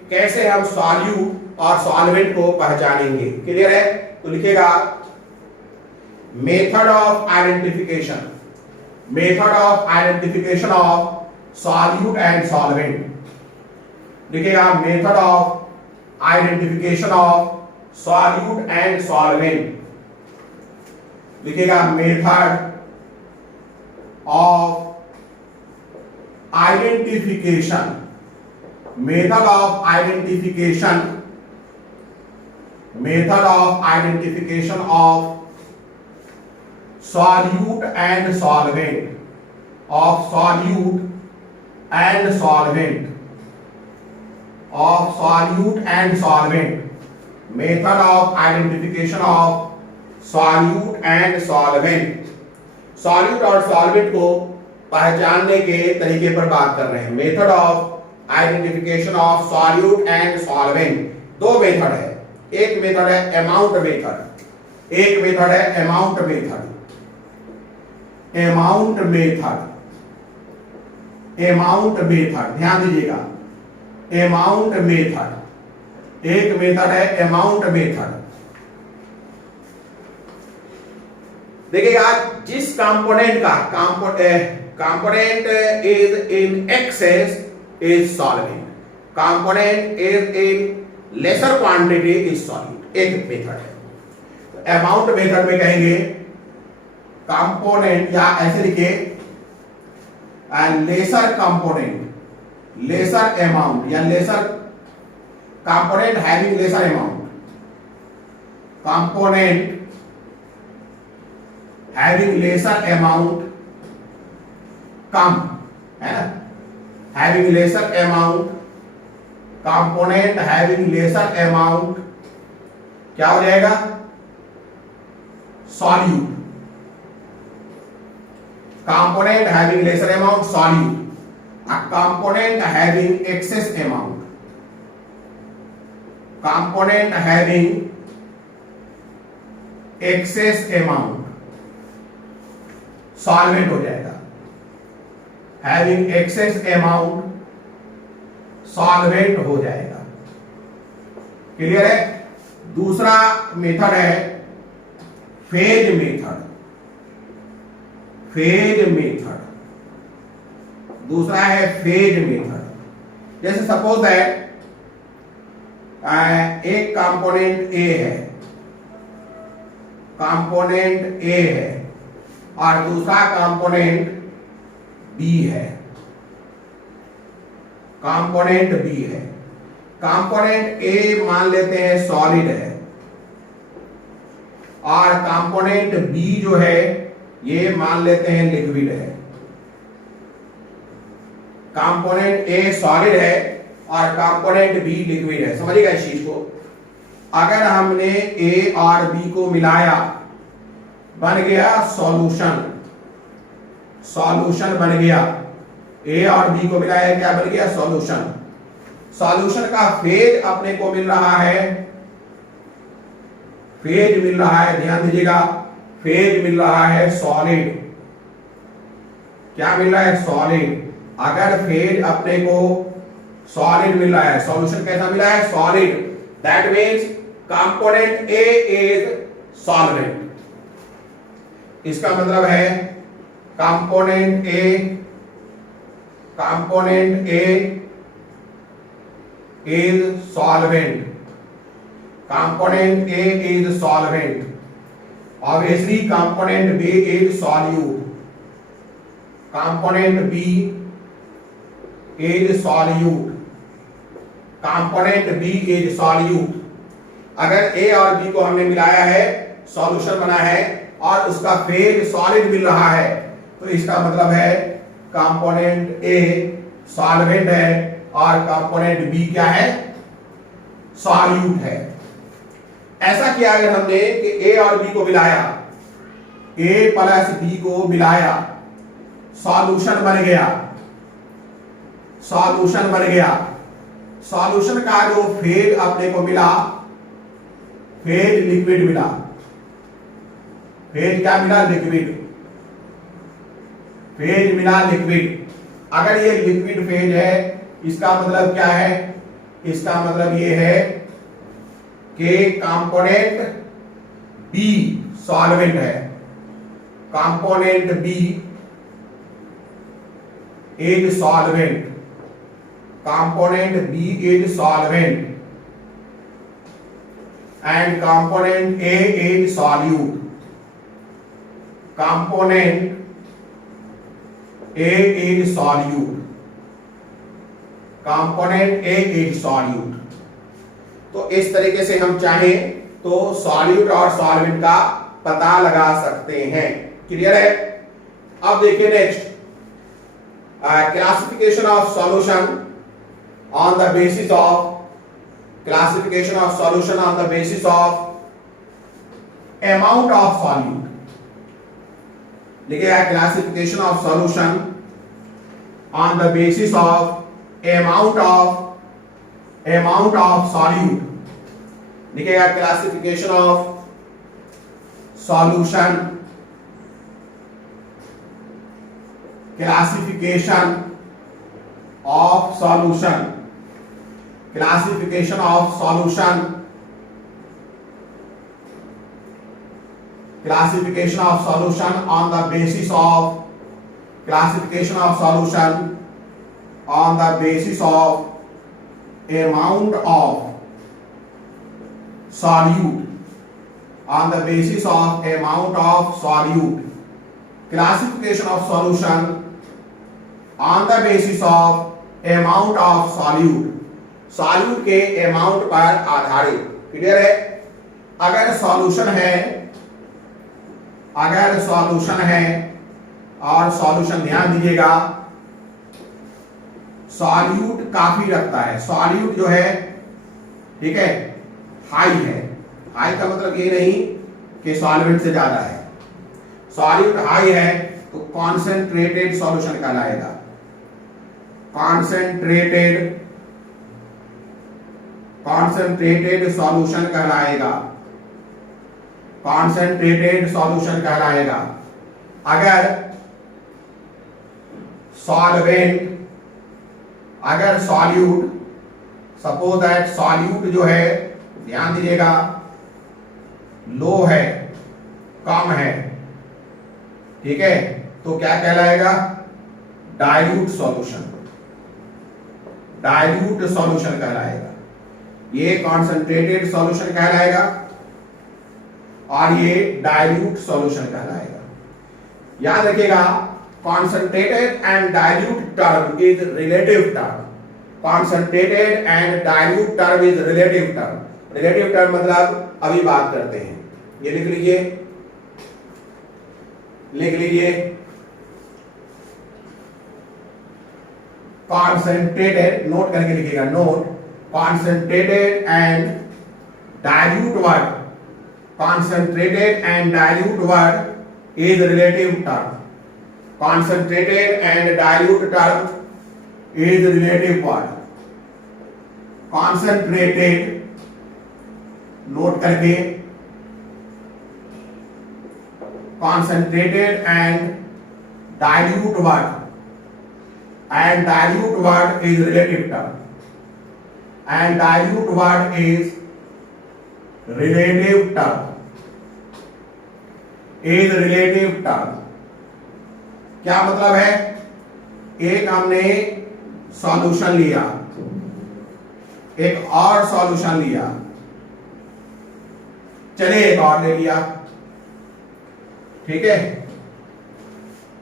कैसे हम सॉल्यूट और सॉल्वेंट को पहचानेंगे। क्लियर है? तो लिखेगा method of identification, method of identification of solute and solvent. लिखेगा method of identification of solute and solvent. लिखेगा method of identification, method of identification, method of identification of solute and solvent, of solute and solvent, of solute and solvent. Method of identification of solute and solvent. Solute और solvent को पहचानने के तरीके पर बात कर रहे हैं। Method of identification of solute and solvent. दो मेथड है, एक मेथड है अमाउंट मेथड, एक मेथड है amount method, amount method, amount method. ध्यान दीजिएगा, अमाउंट मेथड, एक मेथड है अमाउंट मेथड। देखिएगा जिस कंपोनेंट का component is in excess is solvent. Component is in lesser quantity is solute. एक मेथड है। अमाउंट मेथड में कहेंगे कंपोनेंट, या ऐसे लिखिए लेसर कंपोनेंट, लेसर अमाउंट या lesser component having lesser amount, component having lesser amount कम, है ना, having lesser amount, component having lesser amount क्या हो जाएगा, solute. Component having lesser amount solute, a component having excess amount, component having excess amount solvent हो जाएगा, having excess amount solvent हो जाएगा। क्लियर है। दूसरा मेथड है फेज मेथड, फेज मेथड, दूसरा है फेज मेथड। जैसे सपोज दैट एक कंपोनेंट ए है, कंपोनेंट ए है और दूसरा कंपोनेंट बी है, कंपोनेंट बी है। कंपोनेंट ए मान लेते हैं सॉलिड है और कंपोनेंट बी जो है ये मान लेते हैं लिक्विड है। कंपोनेंट ए सॉलिड है और कंपोनेंट बी लिक्विड है। समझिएगा इस चीज को। अगर हमने ए और बी को मिलाया बन गया सॉल्यूशन, सॉल्यूशन बन गया। ए और बी को मिलाया क्या बन गया, सॉल्यूशन। सॉल्यूशन का फेज अपने को मिल रहा है, फेज मिल रहा है, ध्यान दीजिएगा, फेज मिल रहा है सॉलिड। क्या मिल रहा है, सॉलिड। अगर फेज अपने को सॉलिड मिल रहा है, सॉल्यूशन कैसा मिला है, solid, that means component A is solvent. इसका मतलब है component A, component A is solvent, component A is solvent, obviously component B is solute, component B is solute, component B is solute। अगर A और B को हमने मिलाया है, solution बना है और उसका फेज सॉलिड मिल रहा है, तो इसका मतलब है कंपोनेंट A सॉल्वेंट है और कंपोनेंट बी क्या है, सॉल्यूट है। ऐसा किया अगर हमने कि ए और बी को मिलाया, ए प्लस बी को मिलाया, सॉल्यूशन बन गया, सॉल्यूशन बन गया। सॉल्यूशन का जो फेज अपने को मिला, फेज लिक्विड मिला, फेज क्या मिला, लिक्विड, फेज मिला लिक्विड। अगर ये लिक्विड फेज है, इसका मतलब क्या है, इसका मतलब ये है कि कंपोनेंट बी सॉल्वेंट है, component B is solvent, component B is solvent and component A is solute, component A is solute, component A is solute. तो इस तरीके से हम चाहें तो सॉल्यूट और सॉल्वेंट का पता लगा सकते हैं। क्लियर है। अब देखिए next, classification of solution on the basis of, classification of solution on the basis of amount of solute. लिखिएगा classification of solution on the basis of amount of solute। लिखेगा classification of solution, classification of solution, classification of solution, classification of solution on the basis of, classification of solution on the basis of amount of solute, on the basis of amount of solute, classification of solution on the basis of amount of solute, solute के amount पर आधारित। Clear है? अगर solution है और solution ध्यान दीजिएगा, solute काफी रखता है, सॉल्यूट जो है ठीक है हाई है, हाई का मतलब ये नहीं कि सॉल्वेंट से ज्यादा है, सॉल्यूट हाई है तो कॉन्सेंट्रेटेड सॉल्यूशन कहलाएगा, कॉन्सेंट्रेटेड सॉल्यूशन कहलाएगा, कॉन्सेंट्रेटेड सॉल्यूशन कहलाएगा। अगर सॉल्वेंट, अगर सॉल्यूट, सपोज दैट सॉल्यूट जो है ध्यान दीजिएगा लो है, कम है, ठीक है, तो क्या कहलाएगा? डाइल्यूट सॉल्यूशन, डाइल्यूट सॉल्यूशन कहलाएगा। ये कॉन्सेंट्रेटेड सॉल्यूशन कहलाएगा और ये डाइल्यूट सॉल्यूशन कहलाएगा। याद रखिएगा, concentrated and dilute term is relative term, concentrated and dilute term is relative term, relative term मतलब अभी बात करते हैं, ये लिख लीजिए, concentrated, नोट करके लिखिएगा, note, concentrated and dilute word, concentrated and dilute word is relative term, concentrated and dilute term is relative word, concentrated note करके, concentrated and dilute word is relative term, and dilute word is relative term। क्या मतलब है? एक हमने solution लिया, एक और solution लिया, चले एक और ले लिया, ठीक है,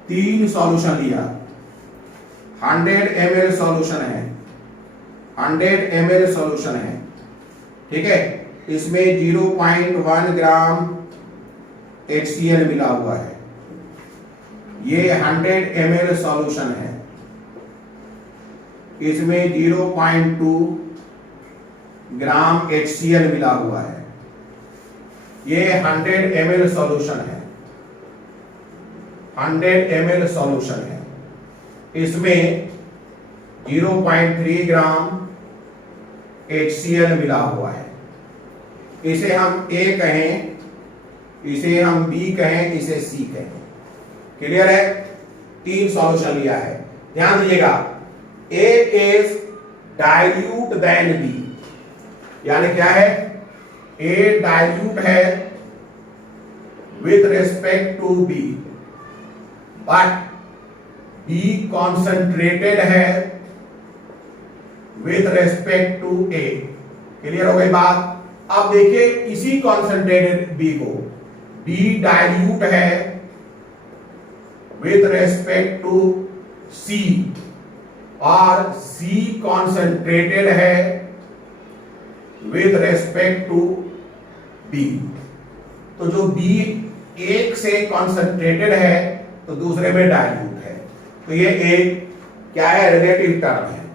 3 सॉल्यूशन लिया, 100 ml सॉल्यूशन है, 100 ml सॉल्यूशन है, ठीक है, इसमें 0.1 ग्राम HCl मिला हुआ है, ये 100 ml सॉल्यूशन है, इसमें 0.2 ग्राम HCl मिला हुआ है, ये 100 ml सॉल्यूशन है, 100 ml सॉल्यूशन है, इसमें 0.3 ग्राम HCl मिला हुआ है। इसे हम A कहें, इसे हम B कहें, इसे C कहें। क्लियर है? 3 सॉल्यूशन लिया है, ध्यान दीजिएगा, A is dilute than B, यानी क्या है? A dilute है with respect to B, but B concentrated है with respect to A। Clear हो गई बात? अब देखिए इसी कॉन्सेंट्रेटेड B को, B डाइल्यूट है with respect to C और C concentrated है with respect to B। तो जो B एक से कॉन्सेंट्रेटेड है तो दूसरे में डाइल्यूट है, तो ये एक क्या है? रिलेटिव टर्म है।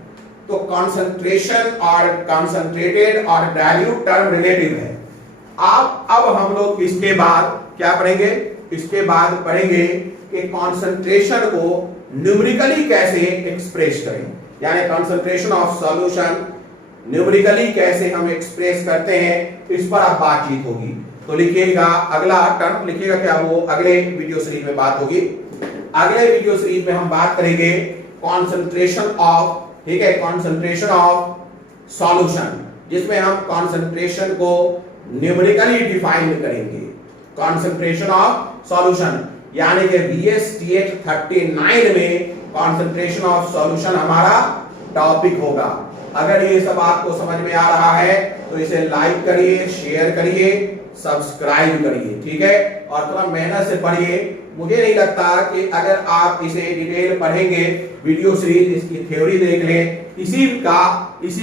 तो कॉन्सेंट्रेशन और कॉन्सेंट्रेटेड और डाइल्यूट टर्म रिलेटिव है। अब हम लोग इसके बाद क्या पढ़ेंगे? इसके बाद पढ़ेंगे कि कॉन्सेंट्रेशन को न्यूमेरिकली कैसे एक्सप्रेस करें, यानी कॉन्सेंट्रेशन ऑफ सॉल्यूशन न्यूमेरिकली कैसे हम एक्सप्रेस करते हैं, इस पर अब बातचीत होगी। तो लिखिएगा, अगला टर्म लिखिएगा क्या, वो अगले वीडियो सीरीज में बात होगी। अगले वीडियो सीरीज में हम बात करेंगे कॉन्सेंट्रेशन ऑफ, ठीक है, कॉन्सेंट्रेशन ऑफ सॉल्यूशन, जिसमें हम कॉन्सेंट्रेशन को न्यूमेरिकली डिफाइन करेंगे। कॉन्सेंट्रेशन ऑफ सॉल्यूशन यानी कि VSTH 39 में कॉन्सेंट्रेशन ऑफ सॉल्यूशन हमारा टॉपिक होगा। अगर ये सब आपको समझ में आ रहा है तो इसे लाइक करिए, शेयर करिए, सब्सक्राइब करिए, ठीक है। और थोड़ा मेहनत से पढ़िए। मुझे नहीं लगता कि अगर आप इसे डिटेल पढ़ेंगे, वीडियो सीरीज इसकी थ्योरी देख लें, इसी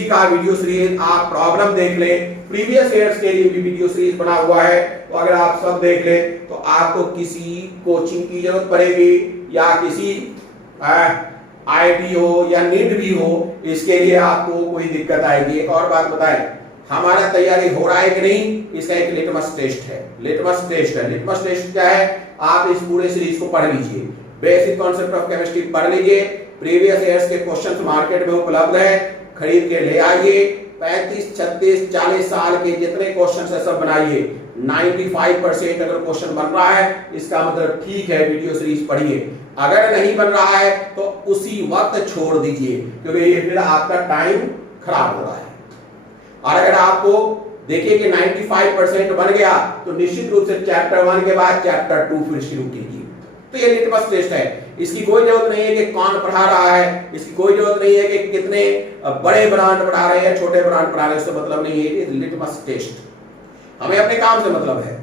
का वीडियो सीरीज आप प्रॉब्लम देख लें, प्रीवियस ईयर्स के लिए भी वीडियो सीरीज बना हुआ है, तो अगर आप सब देख लें तो आपको किसी कोचिंग की जरूरत पड़ेगी या किसी आईआईटी हो या नीट भी हो, इसके लिए आपको कोई दिक्कत आएगी। एक और बात बताएं, हमारा तैयारी हो रहा है कि नहीं, इसका एक लिटमस टेस्ट है। लिटमस टेस्ट क्या है? आप इस पूरे सीरीज को पढ़ लीजिए, बेसिक कॉन्सेप्ट ऑफ केमिस्ट्री पढ़ लीजिए, प्रीवियस ईयर्स के क्वेश्चंस मार्केट में उपलब्ध है, खरीद के ले आइए। 35, 36, 40 साल के जितने क्वेश्चंस है सब बनाइए। 95% अगर क्वेश्चन बन रहा है इसका मतलब ठीक है, वीडियो सीरीज पढ़िए। अगर नहीं बन रहा है तो उसी वक्त छोड़ दीजिए, क्योंकि ये फिर आपका टाइम खराब हो रहा है। और अगर आपको देखिए कि 95% बन गया तो निश्चित रूप से चैप्टर 1 के बाद चैप्टर 2 फिर शुरू कीजिए। तो ये लिटमस टेस्ट है। इसकी कोई जरूरत नहीं है कि कौन पढ़ा रहा है, इसकी कोई जरूरत नहीं है कि कितने बड़े ब्रांड पढ़ा रहे हैं, छोटे ब्रांड पढ़ा रहे हैं, उससे मतलब नहीं है। ये लिटमस टेस्ट, हमें अपने काम से मतलब है,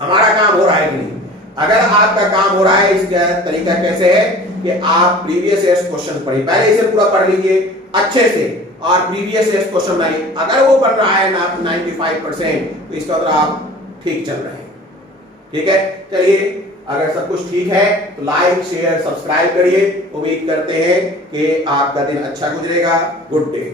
हमारा काम हो रहा है कि नहीं। अगर आपका काम हो रहा है, इसका तरीका कैसे है कि आप प्रीवियस ईयर्स क्वेश्चन पढ़िए, पहले इसे पूरा पढ़ लीजिए अच्छे से और प्रीवियस ईयर्स क्वेश्चन बनाइए। अगर वो बन रहा है ना 95% तो इसका मतलब आप ठीक चल रहे हैं, ठीक है। चलिए, अगर सब कुछ ठीक है तो लाइक, शेयर, सब्सक्राइब करिए। उम्मीद करते हैं कि आपका दिन अच्छा गुजरेगा। Good day.